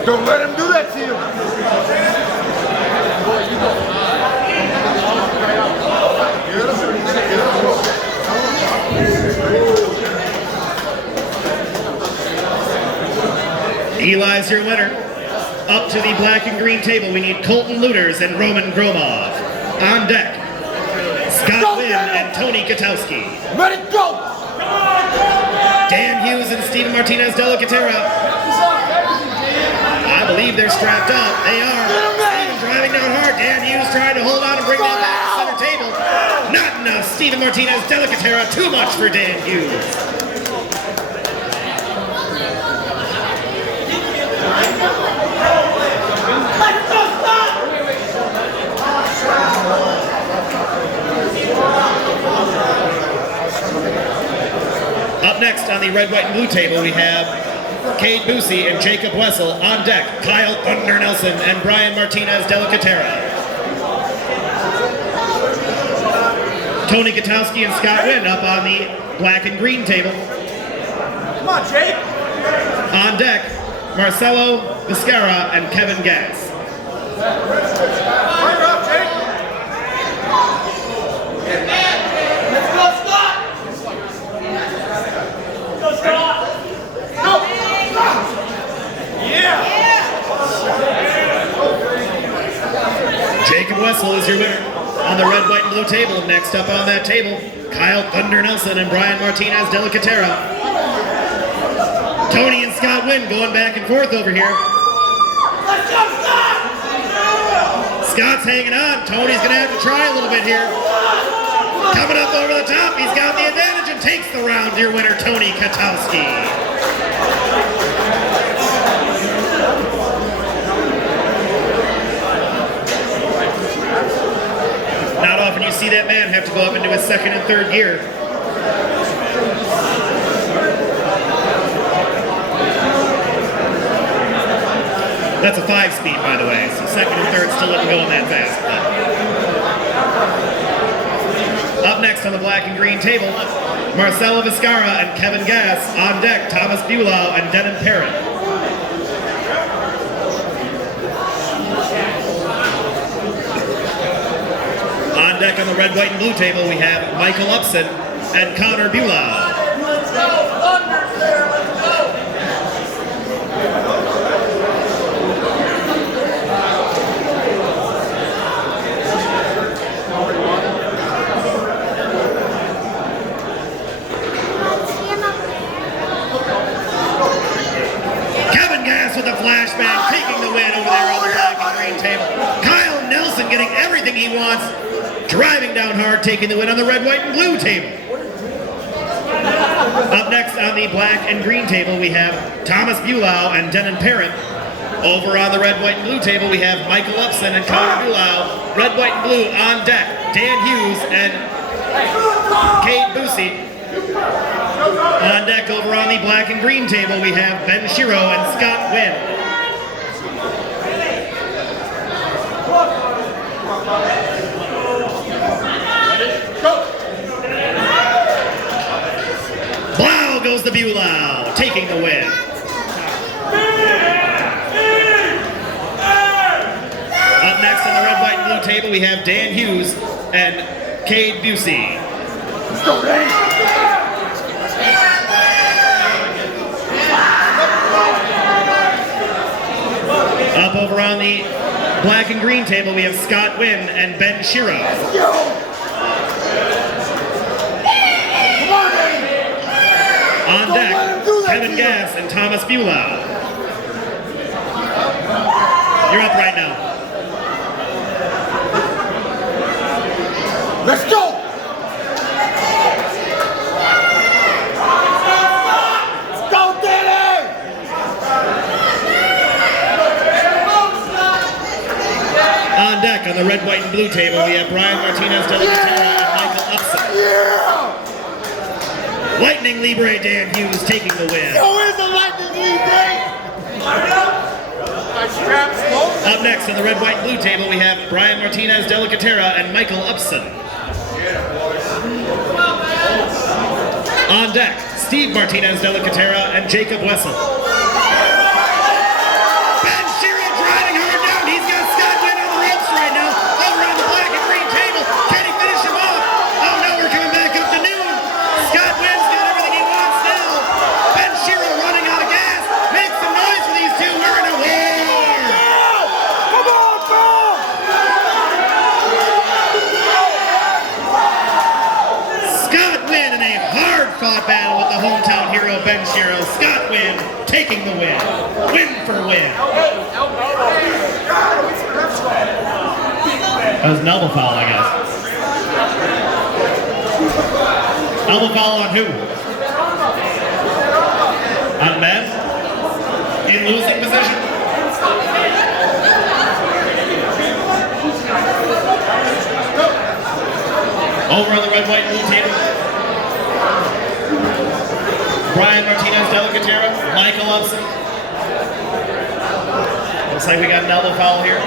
Don't let him do that to you. Eli's your winner. Up to the black and green table, we need Colton Luters and Roman Gromov. On deck, Scott Wynn and Tony Katowski. Let it go! Dan Hughes and Steven Martinez de la Catera. I believe they're strapped up. They are. Steven driving down hard. Dan Hughes trying to hold on and bring that back to center table. Not enough. Steven Martinez de la Catera. Too much for Dan Hughes. Up next on the red, white, and blue table, we have Kate Busey and Jacob Wessel. On deck, Kyle Thunder Nelson and Brian Martinez de la Catera. Tony Katowski and Scott Wynn up on the black and green table. Come on, Jake. On deck, Marcelo Vizcarra and Kevin Gass. Fire up, Jake. Let's go, Scott. Go, Scott. Go. Yeah. Jacob Wessel is your winner on the red, white, and blue table. Next up on that table, Kyle Thunder Nelson and Brian Martinez de la Catera. Tony and Scott Wynn going back and forth over here. Let's go, Scott. Scott's hanging on. Tony's going to have to try a little bit here. Coming up over the top, he's got the advantage and takes the round. Your winner, Tony Katowski. Not often you see that man have to go up into his second and third gear. That's a 5-speed, by the way, so second and third still isn't going that fast. But. Up next on the black and green table, Marcelo Vizcarra and Kevin Gass. On deck, Thomas Bulow and Denon Parent. On deck on the red, white, and blue table, we have Michael Upson and Connor Bulow. Let's go. Thunder's there. Let's go. Kevin Gass with a flashbang, taking the win over there on the black and green table. Kyle Nelson getting everything he wants, driving down hard, taking the win on the red, white, and blue table. Up next on the black and green table, we have Thomas Bulow and Denon Parent. Over on the red, white, and blue table, we have Michael Upson and Connor Bulow. Red, white, and blue on deck, Dan Hughes and Kate Busey. On deck over on the black and green table, we have Ben Shiro and Scott Wynn. Blow goes the Bulow, taking the win. table, we have Dan Hughes and Cade Busey. Let's go, Ray. Up over on the black and green table, we have Scott Wynn and Ben Shiro. On deck, Kevin Gass and Thomas Bulau. You're up right now. Let's go. Let's go, Danny. On deck, on the red, white, and blue table, we have Brian Martinez de la Catera and Michael Upson. Yeah. Lightning Libre Dan Hughes taking the win. Who is the Lightning Libre? Up next on the red, white, and blue table, we have Brian Martinez de la Catera and Michael Upson. On deck, Steve Martinez de la Catera and Jacob Wessel. Ben Shiro driving hard down. He's got Scott Wynn on the ropes right now. Over on the black and green table. Can he finish him off? Oh no, we're coming back up to noon. Scott Wynn's got everything he wants now. Ben Shiro running out of gas. Make some noise for these two. We're in a war. Come on, Bob. Scott Wynn in a hard-fought battle with the hometown hero Ben Shiro. Scott Wynn taking the win. Win for win. That was an elbow foul, I guess. Elbow foul on who? On Ben? In losing position? Over on the red, white, and blue table. Brian Martinez de la Catera, Michael Upson. Looks like we got an elbow foul here.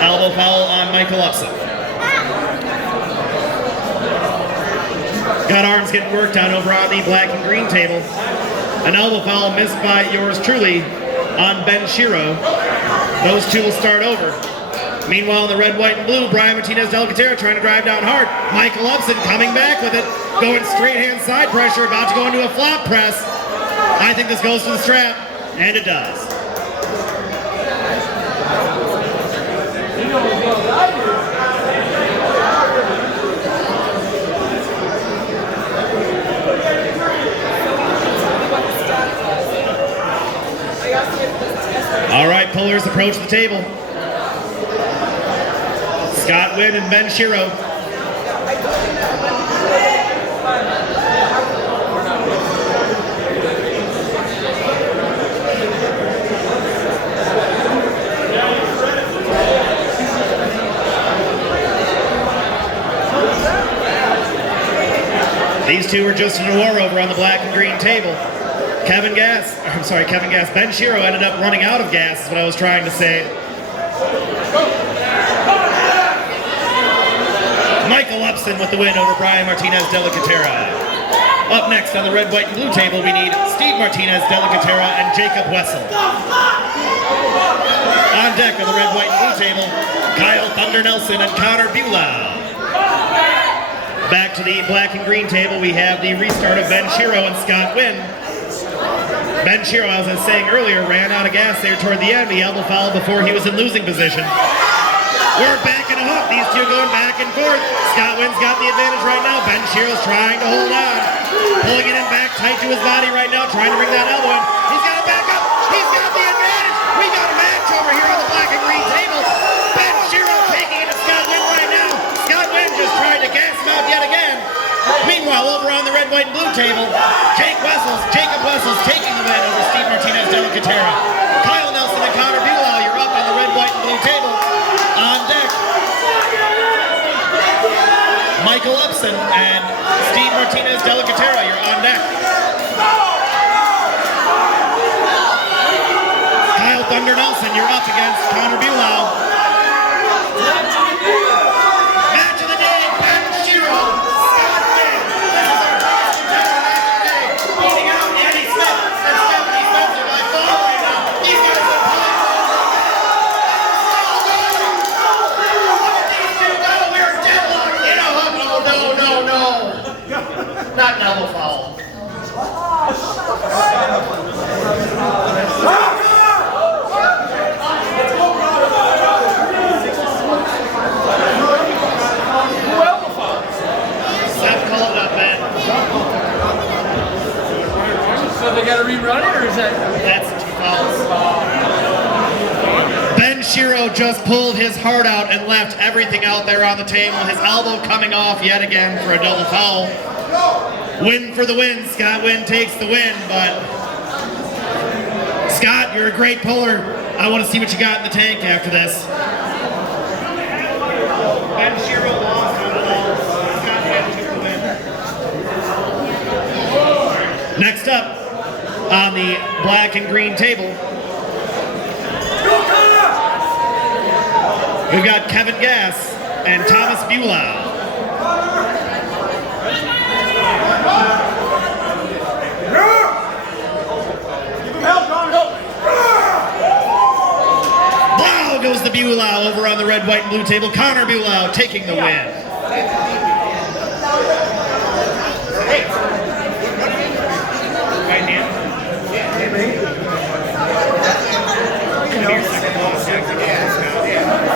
Elbow foul on Michael Upson. Got arms getting worked on over on the black and green table. An elbow foul missed by yours truly on Ben Shiro. Those two will start over. Meanwhile, in the red, white, and blue, Brian Martinez de la Catera trying to drive down hard. Michael Upson coming back with it. Going straight hand side pressure, about to go into a flop press. I think this goes to the strap, and it does. All right, pullers approach the table. Scott Wynn and Ben Shiro. These two were just in a war over on the black and green table. Ben Shiro ended up running out of gas, is what I was trying to say. Michael Upson with the win over Brian Martinez de la Catera. Up next on the red, white, and blue table, we need Steve Martinez de la Catera and Jacob Wessel. On deck on the red, white, and blue table, Kyle Thunder Nelson and Connor Bulau. Back to the black and green table, we have the restart of Ben Shiro and Scott Wynn. Ben Shiro, as I was saying earlier, ran out of gas there toward the end. He elbow fouled before he was in losing position. We're back in a hook. These two going back and forth. Scott Wynn's got the advantage right now. Ben Shiro's trying to hold on. Pulling it in back tight to his body right now, trying to bring that elbow in. He's got to back up. He's got the advantage. We got a match over here on the black and green table. Ben Shiro taking it to Scott Wynn right now. Scott Wynn just trying to gas him out yet again. Meanwhile, over on the red, white, and blue table, Jacob Wessel's taking the win over Steve Martinez de la Catera. Kyle Nelson and Connor Bulau, you're up on the red, white, and blue table. On deck, Michael Upson and Steve Martinez de la Catera, you're on deck. Kyle Thunder Nelson, you're up against Connor Bulau. Match of the day, Ben Shiro, Scott Wynn. This is our last contender match of the day. Beating out Andy Smith and Stephanie Spencer by fall right now. These guys are playing. falls. Ben Shiro just pulled his heart out and left everything out there on the table. His elbow coming off yet again for a double foul. Win for the win. Scott Wynn takes the win, but Scott, you're a great puller. I want to see what you got in the tank after this. Ben Shiro lost on the wall. Scott Wynn took the win. Next up on the black and green table, we've got Kevin Gass and Thomas Bulau. Wow, goes the Bulau over on the red, white, and blue table. Connor Bulau taking the win.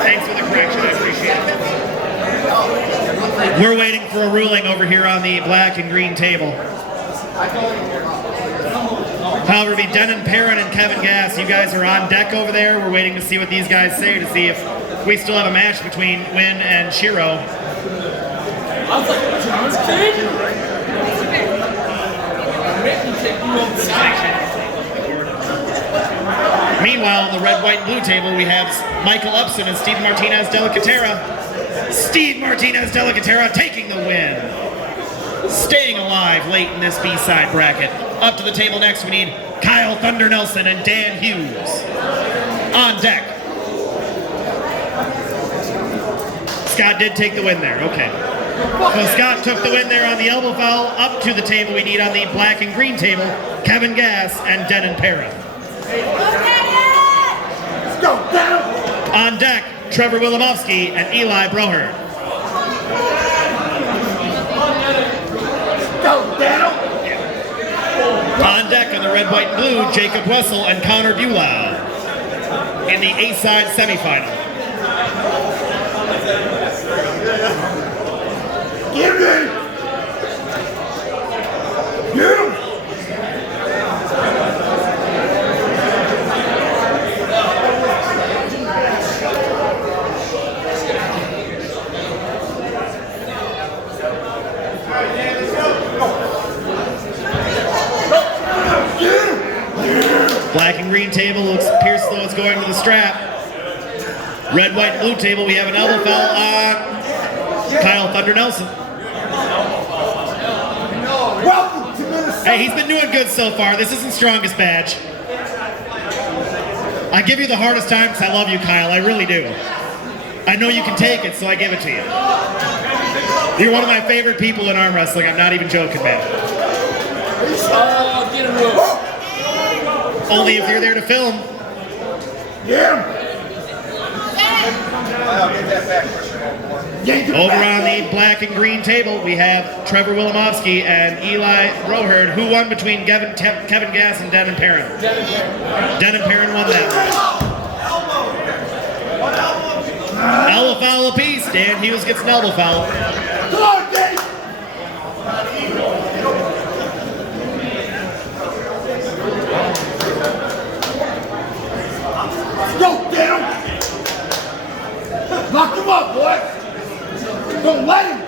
Thanks for the correction, I appreciate it. We're waiting for a ruling over here on the black and green table. However, it'll be Denon Perrin and Kevin Gass. You guys are on deck over there. We're waiting to see what these guys say to see if we still have a match between Wynn and Shiro. Meanwhile, on the red, white, and blue table, we have Michael Upson and Steve Martinez de la Catera. Steve Martinez de la Catera taking the win. Staying alive late in this B-side bracket. Up to the table next, we need Kyle Thunder Nelson and Dan Hughes. On deck. Scott did take the win there, okay. So Scott took the win there on the elbow foul. Up to the table we need on the black and green table, Kevin Gass and Denon Perrin. On deck, Trevor Wilimovsky and Eli Broherd. On deck on the red, white, and blue, Jacob Wessel and Connor Bulau in the A-side semifinal. Get him! Get him! Black and green table appears as though it's going to the strap. Red, white, and blue table, we have an elbow foul on Kyle Thunder Nelson. Hey, he's been doing good so far. This isn't strongest badge. I give you the hardest time because I love you, Kyle. I really do. I know you can take it, so I give it to you. You're one of my favorite people in arm wrestling. I'm not even joking, man. Get him, Will. Only if you're there to film. Yeah. Over on the black and green table, we have Trevor Wilimovsky and Eli Broherd, who won between Kevin Gass and Denon Perrin. Denon Perrin won that one. Elbow foul apiece. Dan Hughes gets an elbow foul. Come on, Dave! Go, get him! Knock him up, boy! Don't let him!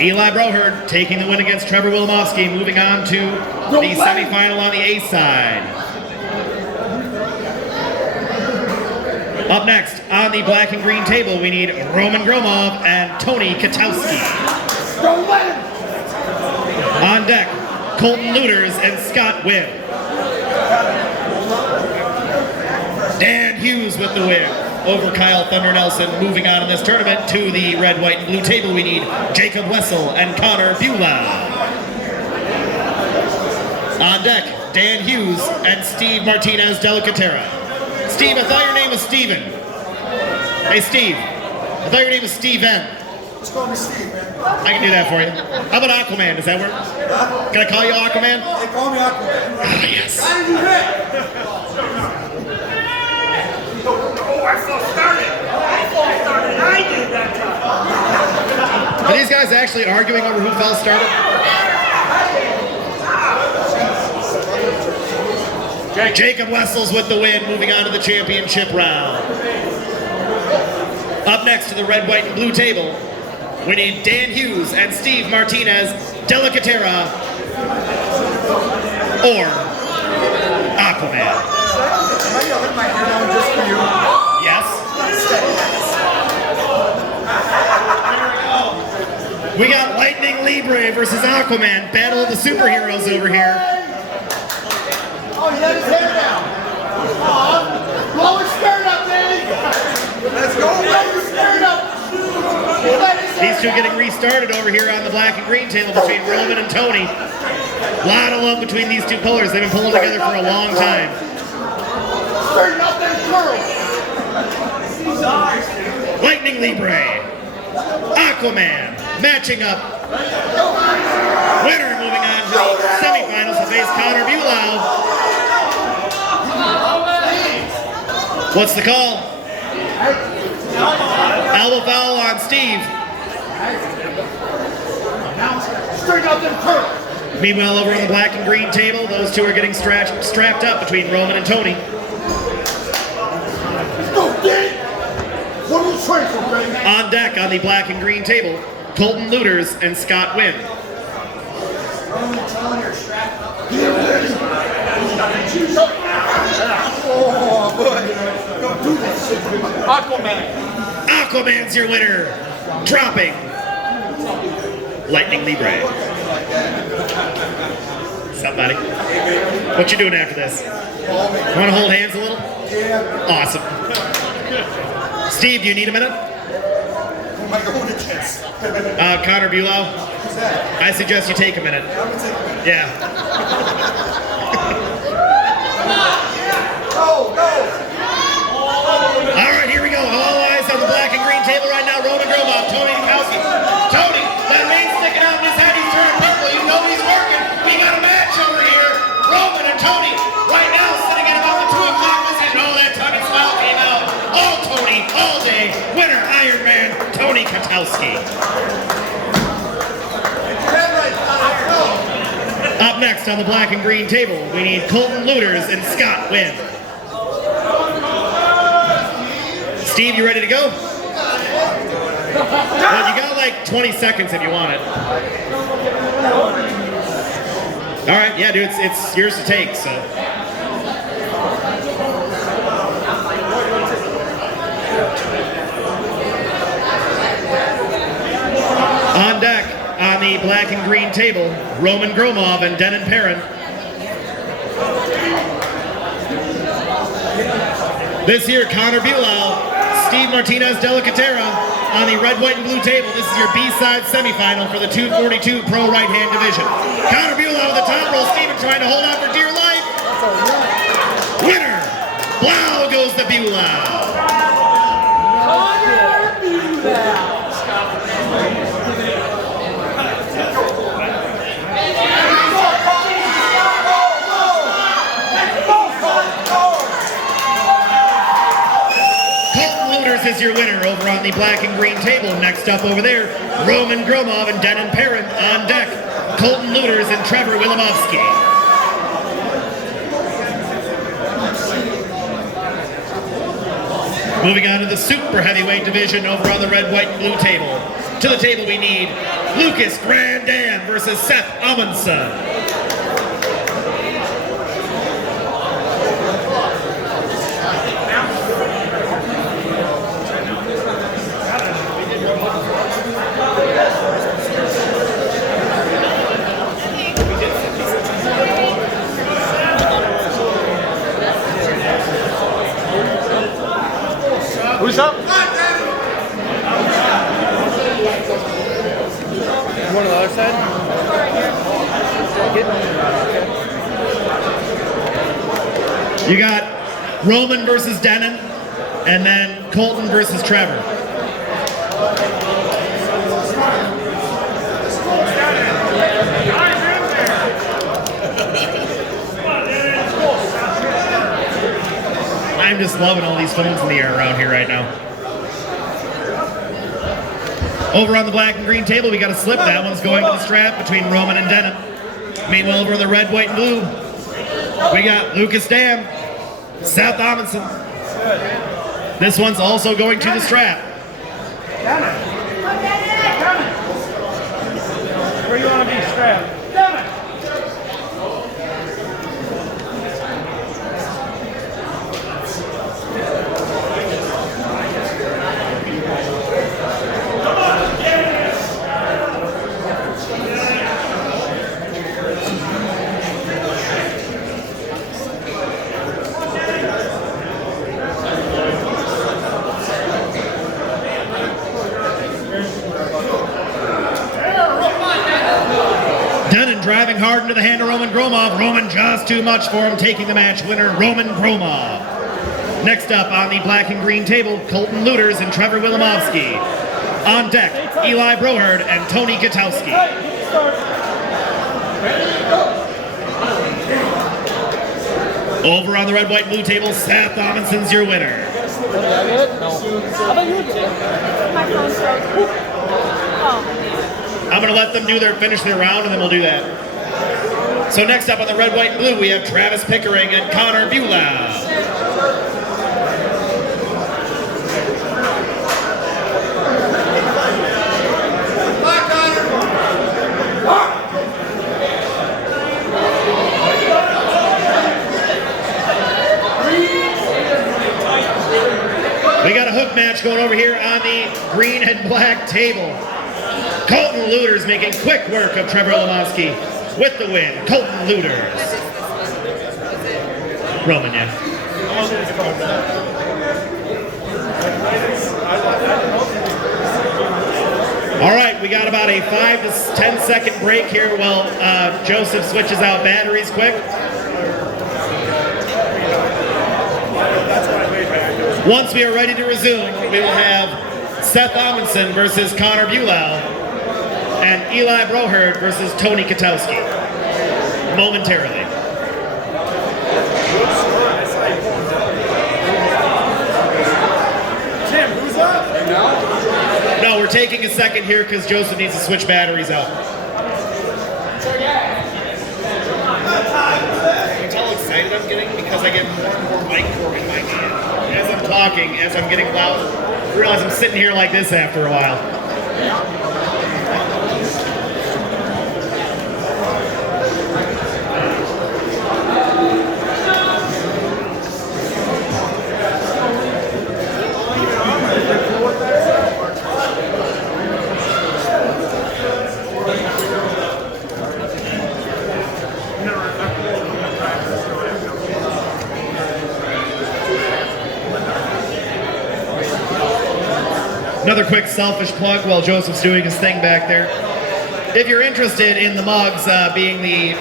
Eli Broherd taking the win against Trevor Wilimovsky, moving on to the semifinal on the A side. Up next, on the black and green table, we need Roman Gromov and Tony Katowski. Don't let him! On deck, Colton Luters and Scott Wynn. Dan Hughes with the win over Kyle Thunder Nelson. Moving on in this tournament to the red, white, and blue table, we need Jacob Wessel and Connor Bulau. On deck, Dan Hughes and Steve Martinez de la Catera. Steve, I thought your name was Steven. Hey, Steve. I thought your name was Steven. Just call me Steve, man. I can do that for you. How about Aquaman? Does that work? Can I call you Aquaman? They call me Aquaman. Ah, yes. How did you hit? Oh, I saw started. I did that time. Are these guys actually arguing over who fell started? Jacob Wessels with the win, moving on to the championship round. Up next to the red, white, and blue table, we need Dan Hughes and Steve Martinez, Delicatera, or Aquaman. Am I gonna let my hair down just for you? Yes? We got Lightning Libre versus Aquaman, battle of the superheroes over here. Oh, he let his hair down. Blow his skirt up, Danny. Let's go, Blow his skirt up. He let his hair These two getting restarted over here on the black and green table between Roman and Tony. A lot of love between these two pillars. They've been pulling together for a long time. Straighten up them curls. Lightning Libre, Aquaman, matching up. Winner moving on to the semifinals to face Connor Bulow. What's the call? Elbow foul on Steve. Straighten up them curls. Meanwhile, over on the black and green table, those two are getting strapped up between Roman and Tony. Go, Danny. What are you trying for, baby? On deck on the black and green table, Colton Looters and Scott Wynn. Oh, boy. Don't do this. Aquaman. Aquaman's your winner, dropping Lightning Libre. Somebody. What you doing after this? Want to hold hands a little? Yeah. Awesome. Steve, do you need a minute? Who am I going against? Connor Bulow, Who's that? I suggest you take a minute. I'm gonna take a minute. Yeah. Go, go! All right, here we go. All eyes on the black and green table right now. Roman Gromov, Tony Nikowski. Tony, that mane's sticking out in his head. He's turning purple. You know he's working. We got a match over here. Roman and Tony right now sitting at about the 2 o'clock position. Oh, that tongue and smile came out. All Tony, all day. Winner, Iron Man, Tony Katowski. Up next on the black and green table, we need Colton Looters and Scott Wynn. Steve, you ready to go? Well, you got like 20 seconds if you want it. All right, yeah, dude, it's yours to take, so. On deck, on the black and green table, Roman Gromov and Denon Perrin. This here, Connor Bulow, Steve Martinez Delicatera on the red, white, and blue table. This is your B-side semifinal for the 242 Pro Right-Hand Division. Connor Bulow with the top roll. Steven trying to hold on for dear life. Winner, Blau goes to Bulow. Connor Bulow. Is your winner over on the black and green table. Next up over there, Roman Gromov and Denon Perrin on deck. Colton Looters and Trevor Wilimowski. Moving on to the super heavyweight division over on the red, white, and blue table. To the table we need Lucas Grandin versus Seth Amundsen. Who's up? One on the other side? You got Roman versus Denon, and then Colton versus Trevor. I'm just loving all these phones in the air around here right now. Over on the black and green table, we got a slip. That one's going to the strap between Roman and Denon. Meanwhile, over on the red, white, and blue, We got Lucas Dam, Seth Amundsen. This one's also going to the strap. Where you want to be strapped? Driving hard into the hand of Roman Gromov. Roman just too much for him, taking the match winner, Roman Gromov. Next up on the black and green table, Colton Luters and Trevor Wilimovsky. On deck, Eli Brohard and Tony Gutowski. Over on the red, white, blue table, Seth Amundsen's your winner. I'm going to let them finish their round, and then we'll do that. So next up on the red, white, and blue, we have Travis Pickering and Connor Bulau. We got a hook match going over here on the green and black table. Colton Luters making quick work of Trevor Wilimovsky with the win. Colton Luters. Roman, yeah. All right, we got about a 5 to 10 second break here while Joseph switches out batteries quick. Once we are ready to resume, we will have Seth Amundsen versus Connor Bulau and Eli Brohard versus Tony Gutowski. Momentarily. Tim, who's up? No, we're taking a second here because Joseph needs to switch batteries out. You can tell how excited I'm getting because I get more and more mic cord in my hand. As I'm talking, as I'm getting loud, I realize I'm sitting here like this after a while. Another quick selfish plug while Joseph's doing his thing back there. If you're interested in the mugs being the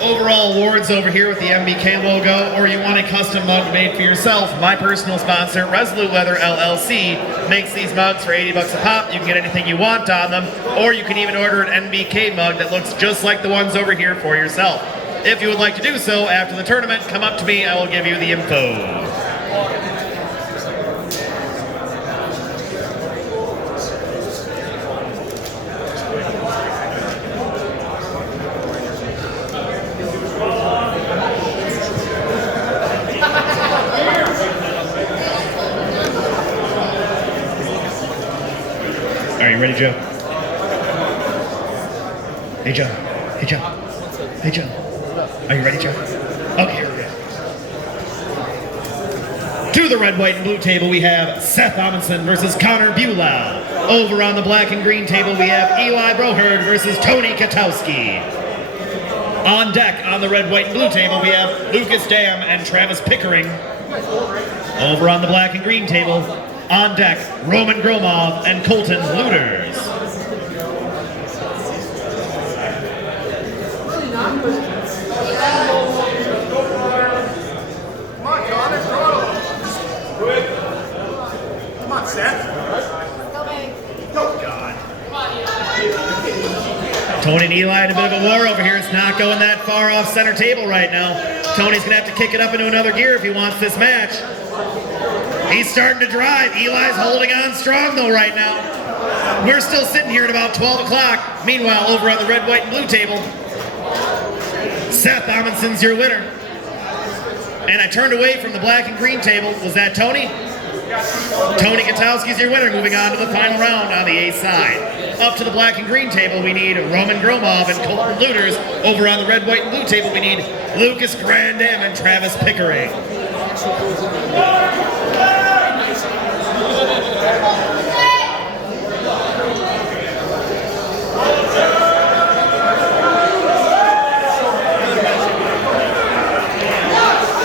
overall awards over here with the NBK logo, or you want a custom mug made for yourself, my personal sponsor, Resolute Leather LLC, makes these mugs for $80 a pop. You can get anything you want on them, or you can even order an NBK mug that looks just like the ones over here for yourself. If you would like to do so after the tournament, come up to me, I will give you the info. Are you ready, Joe? Hey, Joe. Hey, Joe. Hey, Joe. Are you ready, Joe? Okay, here we go. To the red, white, and blue table, we have Seth Amundsen versus Connor Bulau. Over on the black and green table, we have Eli Brohard versus Tony Gutowski. On deck, on the red, white, and blue table, we have Lucas Dam and Travis Pickering. Over on the black and green table, on deck, Roman Gromov and Colton Luters. Come on, John, it's Ronald. Come on, Seth. Go, God. Tony and Eli in a bit of a war over here. It's not going that far off center table right now. Tony's going to have to kick it up into another gear if he wants this match. He's starting to drive. Eli's holding on strong though right now. We're still sitting here at about 12 o'clock. Meanwhile, over on the red, white, and blue table, Seth Amundsen's your winner. And I turned away from the black and green table. Was that Tony? Tony Katowski's your winner, moving on to the final round on the A side. Up to the black and green table, we need Roman Gromov and Colton Luters. Over on the red, white, and blue table, we need Lucas Grandam and Travis Pickering.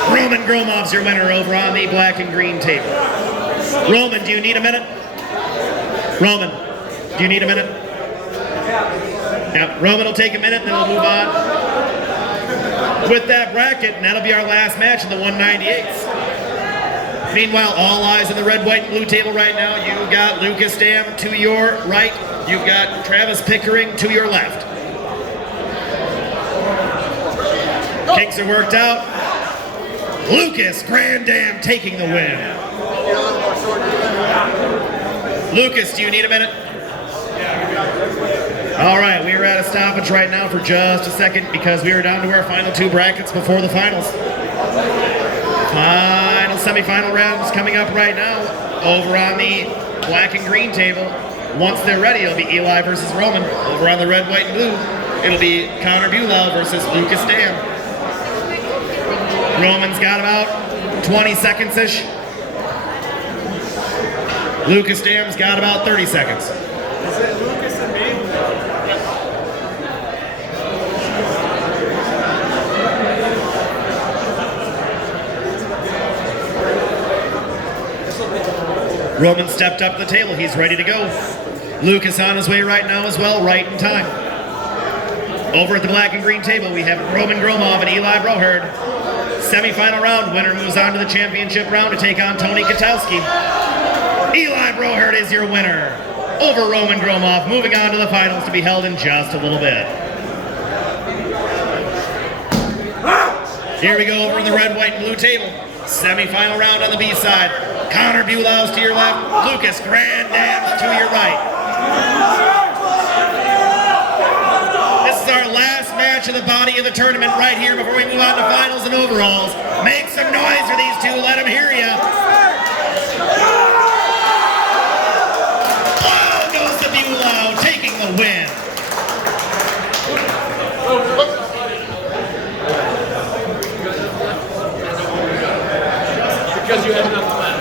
Roman Gromov's your winner over on the black and green table. Roman, do you need a minute? Roman, do you need a minute? Yep, Roman will take a minute, then we'll move on with that bracket, and that'll be our last match in the 198s. Meanwhile, all eyes on the red, white, and blue table right now. You've got Lucas Dam to your right. You've got Travis Pickering to your left. Kinks are worked out. Lucas Grandam taking the win. Lucas, do you need a minute? All right, we are at a stoppage right now for just a second because we are down to our final two brackets before the finals. Final semifinal rounds coming up right now over on the black and green table. Once they're ready, it'll be Eli versus Roman. Over on the red, white, and blue, it'll be Connor Bulow versus Lucas Dam. Roman's got about 20 seconds-ish. Lucas Dam's got about 30 seconds. Is it Lucas and me? Roman stepped up to the table. He's ready to go. Lucas on his way right now as well, right in time. Over at the black and green table, we have Roman Gromov and Eli Broherd. Semi-final round, winner moves on to the championship round to take on Tony Katowski. Eli Broherd is your winner over Roman Gromov, moving on to the finals to be held in just a little bit. Here we go over on the red, white, and blue table. Semi-final round on the B side. Connor Bulow's to your left, Lucas Grandam to your right. This is our last match of the body of the tournament right here before we move on to finals and overalls. Make some noise for these two, let them hear you. Oh, goes to Bulow, taking the win. Because you had enough left.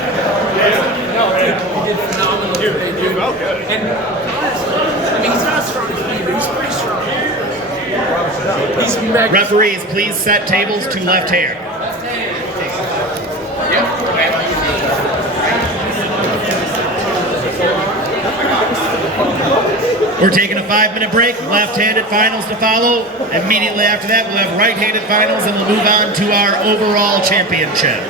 No, dude, you did phenomenal today, dude. Oh, good. And honestly, I mean, he's not strong as me, but he's pretty strong. He's mega. Referees, please set tables to left hand. We're taking a 5-minute break, left-handed finals to follow. Immediately after that, we'll have right-handed finals, and we'll move on to our overall championship.